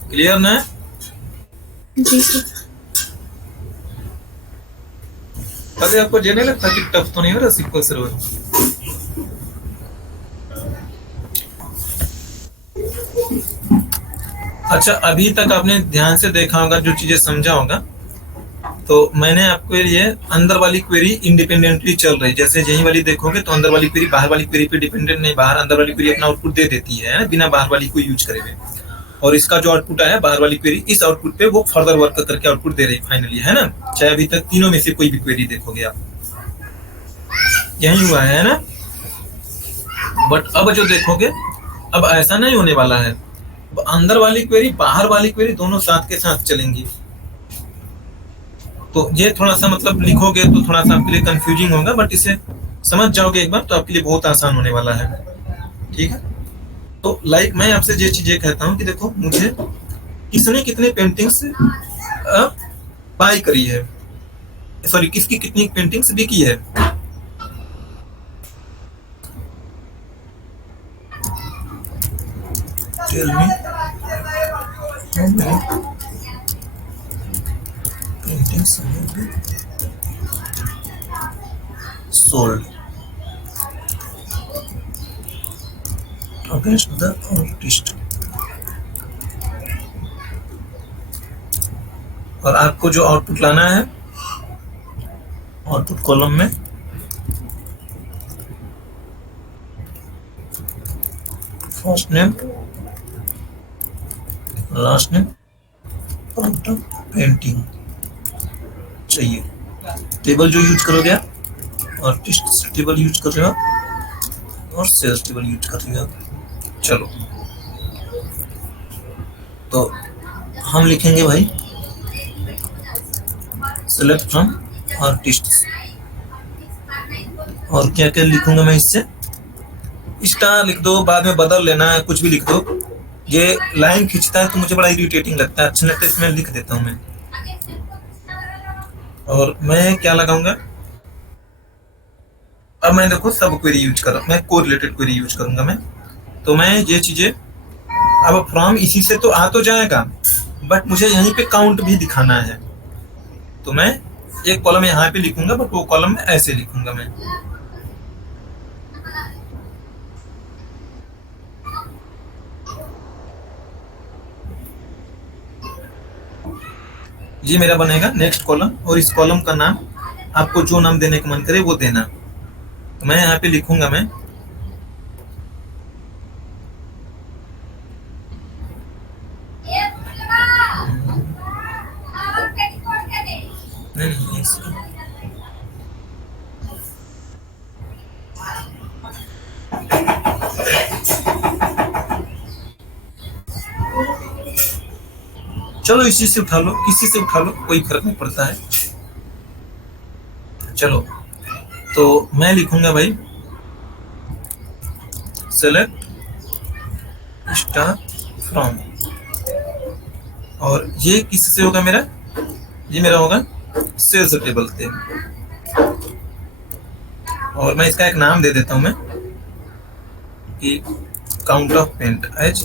क्लियर ना? जी सर। अरे आपको ये नहीं लगता कि टफ तो नहीं हो रहा सिक्वल सर्वर? अच्छा, अभी तक आपने ध्यान से देखा होगा, जो चीजें समझा होगा। तो मैंने आपको ये अंदर वाली क्वेरी इंडिपेंडेंटली चल रही, जैसे यही वाली देखोगे तो अंदर वाली क्वेरी बाहर वाली क्वेरी पे डिपेंडेंट नहीं, बाहर अंदर वाली क्वेरी अपना आउटपुट दे देती है बिना बाहर वाली को यूज करे हुए। और इसका जो आउटपुट आया बाहर वाली क्वेरी, इस आउटपुट पे वो फर्दर वर्क करके आउटपुट दे रही फाइनली, है ना? चाहे अभी तक तीनों में से कोई भी क्वेरी देखोगे आप, यही हुआ है ना? बट अब जो देखोगे, अब ऐसा नहीं होने वाला है। अंदर वाली क्वेरी बाहर वाली क्वेरी दोनों साथ के साथ चलेंगी। तो ये थोड़ा सा मतलब लिखोगे तो थोड़ा सा आपके लिए कंफ्यूजिंग होगा, बट इसे समझ जाओगे एक बार तो आपके लिए बहुत आसान होने वाला है। ठीक है? तो लाइक मैं आपसे ये चीजें कहता हूँ कि देखो मुझे किसने कितने पेंटिंग्स बाय करी है, सॉरी किसकी कितनी पेंटिंग्स बिकी है। Tell me how many paintings sold against the artist. और आपको जो आउटपुट लाना है आउटपुट कॉलम में first name last name count of painting चाहिए। टेबल जो यूज करोगे आप आर्टिस्ट टेबल यूज कर रहे हो और सेल्स टेबल यूज कर रहे हो। चलो तो हम लिखेंगे भाई सेलेक्ट फ्रॉम आर्टिस्ट। और क्या क्या लिखूंगा मैं इससे, स्टार लिख दो, बाद में बदल लेना, कुछ भी लिख दो। ये लाइन खींचता है तो मुझे बड़ा इरिटेटिंग लगता है, अच्छा लगता है इसमें लिख देता हूं मैं। और मैं क्या लगाऊंगा, अब मैं देखो सब क्वेरी यूज कर रहा हूं, मैं कोरिलेटेड क्वेरी यूज करूंगा मैं। तो मैं ये चीजें अब फ्रॉम इसी से तो आ तो जाएगा, बट मुझे यहीं पे काउंट भी दिखाना है। तो मैं एक कॉलम यहाँ पे लिखूंगा, बट वो कॉलम में ऐसे लिखूंगा मैं। ये मेरा बनेगा नेक्स्ट कॉलम, और इस कॉलम का नाम आपको जो नाम देने का मन करे वो देना। तो मैं यहाँ पे लिखूंगा मैं नहीं, चलो इसी से उठा लो, किसी से उठा लो, कोई फर्क नहीं पड़ता है। चलो तो मैं लिखूंगा भाई सेलेक्ट स्टार फ्रॉम, और ये किससे होगा मेरा, ये मेरा होगा सेल्स टेबल से। और मैं इसका एक नाम दे देता हूं मैं कि count of paint as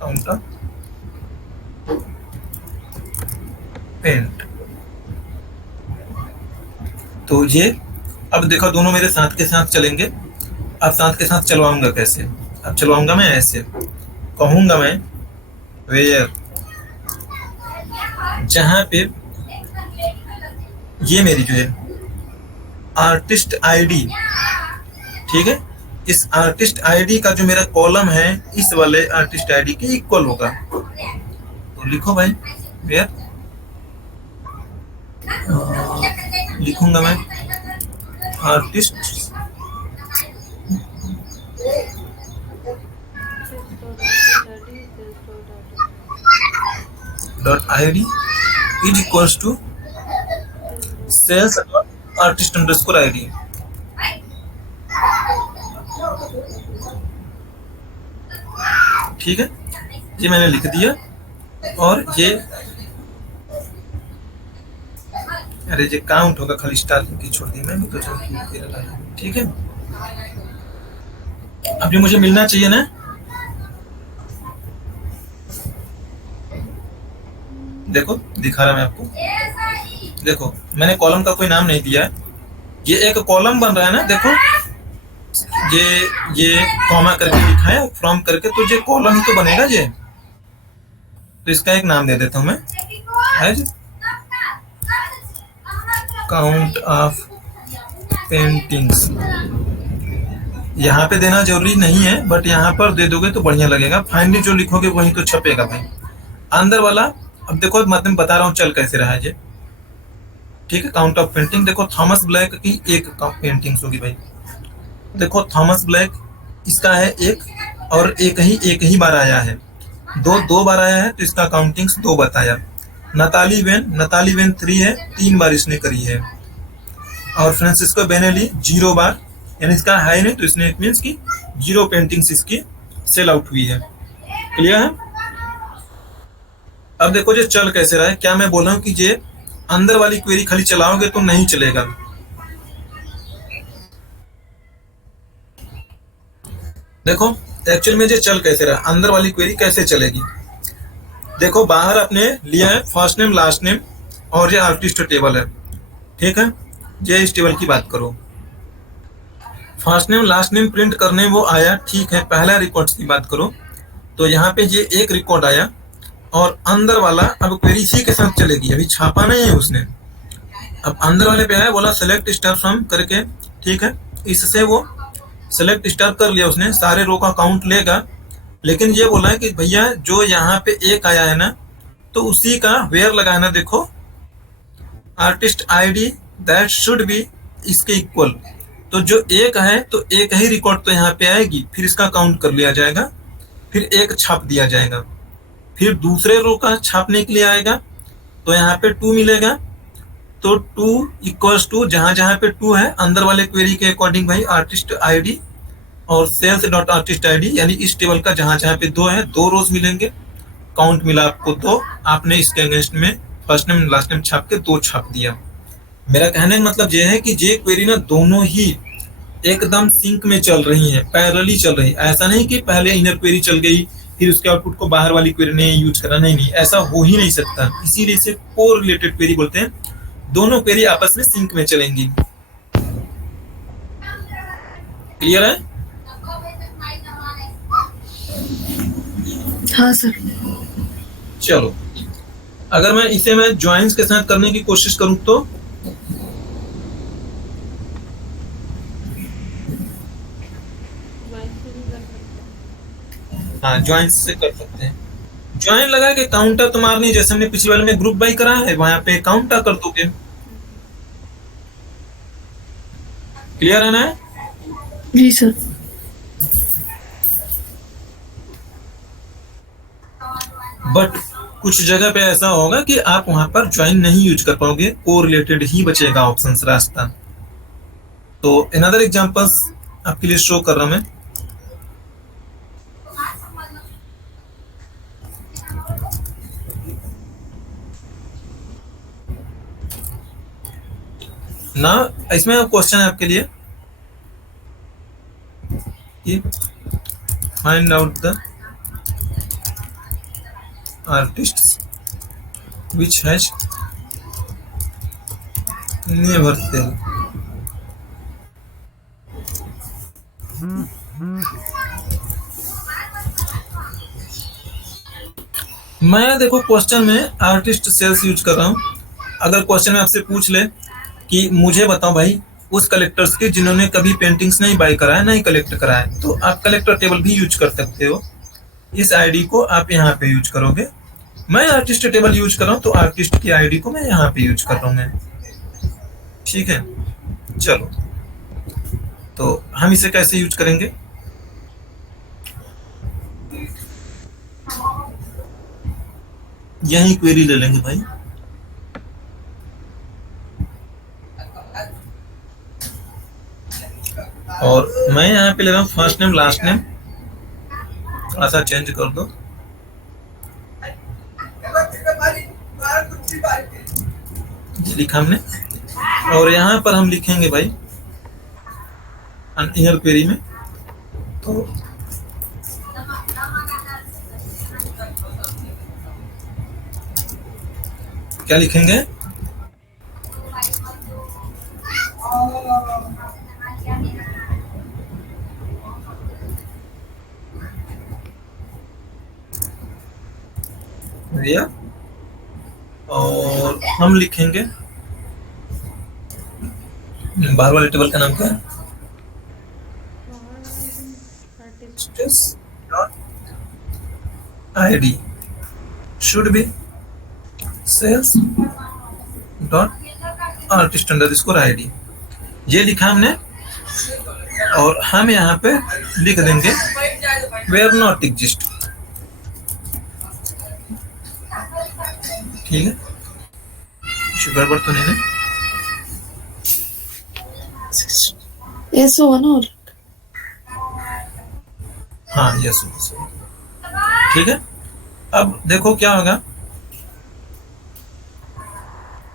count of paint. तो ये अब देखो दोनों मेरे साथ के साथ चलेंगे। अब साथ के साथ चलवाऊंगा कैसे, अब चलवाऊंगा मैं ऐसे, कहूंगा मैं वेयर, जहां पे ये मेरी जो है आर्टिस्ट आईडी, ठीक है, इस आर्टिस्ट आईडी का जो मेरा कॉलम है इस वाले आर्टिस्ट आईडी के इक्वल होगा। तो लिखो भाई वेयर, लिखूंगा मैं artist dot ID is equals to sales artist underscore ID. ठीक है, ये मैंने लिख दिया। और ये अरे ये काउंट होगा, खाली स्टार की छोड़ दी मैं तो ठीक है। अब ये मुझे मिलना चाहिए ना, देखो दिखा रहा मैं आपको। देखो मैंने कॉलम का कोई नाम नहीं दिया है, ये एक कॉलम बन रहा है ना, देखो ये कॉमा करके लिखा है फ्रॉम करके, तो ये कॉलम ही तो बनेगा ये। तो इसका एक नाम दे देता हूं मैं एज काउंट ऑफ पेंटिंग्स। यहाँ पे देना जरूरी नहीं है, बट यहाँ पर दे दोगे तो बढ़िया लगेगा। फाइनली जो लिखोगे वही तो छपेगा भाई। अंदर वाला अब देखो मैं बता रहा हूँ चल कैसे रहा है ये, ठीक है। काउंट ऑफ पेंटिंग देखो थॉमस ब्लैक की एक पेंटिंग्स होगी भाई, देखो थॉमस ब्लैक इसका है एक, और एक ही बार आया है, दो बार आया है तो इसका काउंटिंग्स 2 बताया। नताली वेन 3 है, 3 बार इसने करी है। और फ्रांसिस्को बेनेली 0 बार, यानी इसका है नहीं तो इसने इट मींस की 0 पेंटिंग्स इसकी सेल आउट हुई है। क्लियर है। अब देखो जो चल कैसे रहा है, क्या मैं बोल रहा हूँ कि ये अंदर वाली क्वेरी खाली चलाओगे तो नहीं चलेगा। देखो एक्चुअल में जो चल कैसे रहा, अंदर वाली क्वेरी कैसे चलेगी। देखो बाहर आपने लिया है फर्स्ट नेम लास्ट नेम और ये आर्टिस्ट टेबल है, ठीक है। जे इस टेबल की बात करो, first name last name print करने वो आया, ठीक है। पहला रिकॉर्ड की बात करो तो यहाँ पे ये एक रिकॉर्ड आया और अंदर वाला अब क्वेरी इसी के साथ चलेगी, अभी छापा नहीं है उसने। अब अंदर वाले पे आया, बोला सेलेक्ट स्टार फ्रॉम करके, ठीक है। इससे वो सेलेक्ट स्टार कर लिया उसने, सारे रो का काउंट लेगा। लेकिन ये बोला है कि भैया जो यहाँ पे एक आया है ना, तो उसी का वेयर लगाना, देखो artist ID that should B इसके इक्वल। तो जो एक है तो एक ही रिकॉर्ड तो यहाँ पे आएगी, फिर इसका काउंट कर लिया जाएगा, फिर एक छाप दिया जाएगा। फिर दूसरे रो का छापने के लिए आएगा तो यहाँ पे 2 मिलेगा, तो 2 इक्वल्स टू जहां जहां पे 2 है अंदर वाले क्वेरी के अकॉर्डिंग भाई आर्टिस्ट आईडी और सेल्स डॉट आर्टिस्ट आईडी, यानी इस टेबल का जहां जहां पे 2 है 2 रोज मिलेंगे, काउंट मिला आपको 2, आपने इसके अगेंस्ट में फर्स्ट नेम लास्ट नेम छाप के 2 छाप दिया। मेरा कहने का मतलब यह है कि ये क्वेरी ना दोनों ही एकदम सिंक में चल रही है, पैरेलली चल रही है। ऐसा नहीं कि पहले इनर क्वेरी चल गई फिर उसके आउटपुट को बाहर वाली क्वेरी ने यूज करा, नहीं नहीं, ऐसा हो ही नहीं सकता। इसीलिए इसे को रिलेटेड क्वेरी बोलते हैं, दोनों क्वेरी आपस में सिंक में चलेंगी। क्लियर है? हाँ सर। चलो, अगर मैं इसे ज्वाइंस के साथ करने की कोशिश करूं तो हाँ ज्वाइन से कर सकते हैं। ज्वाइन लगा के काउंटर तो मारनी, जैसे हमने पिछले वाले में ग्रुप बाई करा है, वहां पे काउंटर कर दोगे। क्लियर है ना? जी सर। बट कुछ जगह पे ऐसा होगा कि आप वहां पर ज्वाइन नहीं यूज कर पाओगे, को रिलेटेड ही बचेगा ऑप्शन रास्ता। तो अनदर एग्जांपल्स आपके लिए शो कर रहा हूं मैं। ना इसमें क्वेश्चन है आपके लिए कि find out the artist which has never cell. मैं देखो क्वेश्चन में आर्टिस्ट सेल्स यूज कर रहा हूं। अगर क्वेश्चन में आपसे पूछ ले कि मुझे बताओ भाई उस कलेक्टर्स के जिन्होंने कभी पेंटिंग्स नहीं बाय कराया नहीं कलेक्ट कराया, तो आप कलेक्टर टेबल भी यूज कर सकते हो। इस आईडी को आप यहाँ पे यूज करोगे। मैं आर्टिस्ट टेबल यूज कर रहा हूँ तो आर्टिस्ट की आईडी को मैं यहाँ पे यूज कर रहा हूँ। ठीक है, चलो तो हम इसे कैसे यूज करेंगे? यही क्वेरी ले लेंगे भाई। और मैं यहाँ पे ले रहा हूँ फर्स्ट नेम लास्ट नेम, थोड़ा सा चेंज कर दो। ये लिखा हमने, और यहाँ पर हम लिखेंगे भाई इनर क्वेरी में, तो क्या लिखेंगे? भैया, और हम लिखेंगे बाहर वाले टेबल का नाम क्या है? ID should be sales dot artist underscore ID. ये लिखा हमने, और हम यहाँ पे लिख देंगे वेयर नॉट एग्जिस्ट। ठीक है, कुछ गड़बड़ तो नहीं है? ऐसा हुआ ना? और हाँ यस, ठीक है। अब देखो क्या होगा।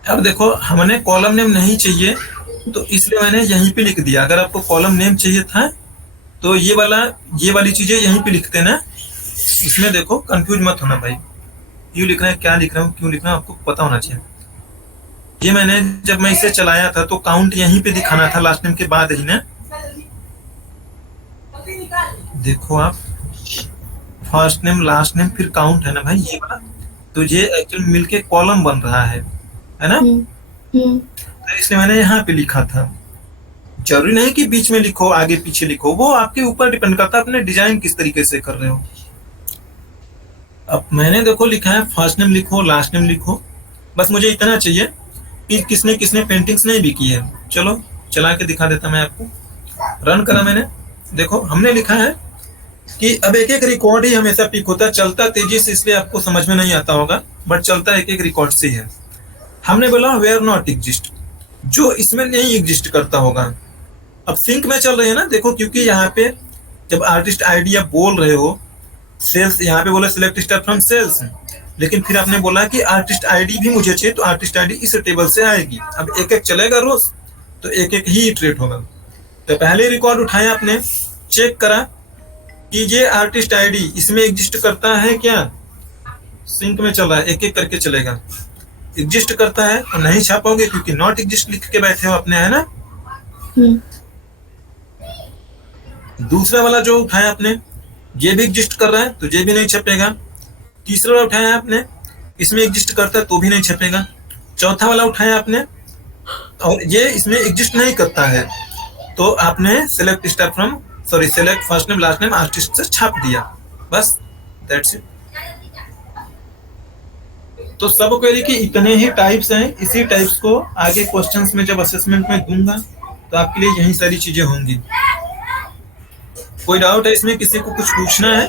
अब देखो हमने कॉलम नेम नहीं चाहिए तो इसलिए मैंने यहीं पे लिख दिया। अगर आपको कॉलम नेम चाहिए था तो ये वाली चीजें यहीं पे लिखते ना। इसमें देखो कंफ्यूज मत होना भाई, क्यों लिख रहे हैं, क्या लिख रहा हूँ, क्यों लिख रहा हूँ, आपको पता होना चाहिए। ये मैंने जब मैं इसे चलाया था तो काउंट यहीं पे दिखाना था लास्ट नेम के बाद ही ना। देखो आप, फर्स्ट नेम लास्ट नेम फिर काउंट है ना भाई ये वाला, तो ये एक्चुअली मिलके कॉलम बन रहा है ना। तो इसलिए मैंने यहाँ पे लिखा था। जरूरी नहीं कि बीच में लिखो आगे पीछे लिखो, वो आपके ऊपर डिपेंड करता है अपने डिजाइन किस तरीके से कर रहे हो। अब मैंने देखो लिखा है फर्स्ट नेम लिखो लास्ट नेम लिखो, बस मुझे इतना चाहिए कि किसने किसने पेंटिंग्स नहीं भी की है। चलो चला के दिखा देता मैं आपको। रन करा मैंने, देखो हमने लिखा है कि अब एक एक रिकॉर्ड ही हमेशा पिक होता है, चलता तेजी से इसलिए आपको समझ में नहीं आता होगा, बट चलता एक एक रिकॉर्ड से ही है। हमने बोला वेयर नॉट एग्जिस्ट, जो इसमें नहीं एग्जिस्ट करता होगा। अब सिंक में चल रहे हैं ना, देखो क्योंकि यहाँ पे जब आर्टिस्ट आईडी आप बोल रहे हो सेल्स, यहाँ पे बोला सिलेक्ट स्टार फ्रॉम सेल्स, लेकिन फिर आपने बोला कि आर्टिस्ट आईडी भी मुझे चाहिए, तो आर्टिस्ट आईडी इस टेबल से आएगी। अब एक एक चलेगा रोज, तो एक एक ही इटरेट होगा। तो पहले रिकॉर्ड उठाया आपने, चेक करा कि ये आर्टिस्ट आईडी इसमें एग्जिस्ट करता है क्या, सिंक में चल रहा है, एक एक करके चलेगा। एग्जिस्ट करता है तो नहीं छापोगे क्योंकि नॉट एग्जिस्ट लिख के बैठे हो अपने, है ना। दूसरा वाला जो उठाया आपने ये भी एग्जिस्ट कर रहा है तो ये भी नहीं छपेगा। तीसरा वाला उठाया आपने, इसमें एग्जिस्ट करता है तो भी नहीं छपेगा। चौथा वाला उठाया आपने और ये इसमें एग्जिस्ट नहीं करता है, तो आपने select star from select first name last name artist से छाप दिया, बस दैट्स इट। तो सब क्वेरी की इतने ही टाइप्स हैं। इसी टाइप्स को आगे क्वेश्चंस में जब असेसमेंट में दूंगा तो आपके लिए यही सारी चीजें होंगी। कोई डाउट है इसमें, किसी को कुछ पूछना है?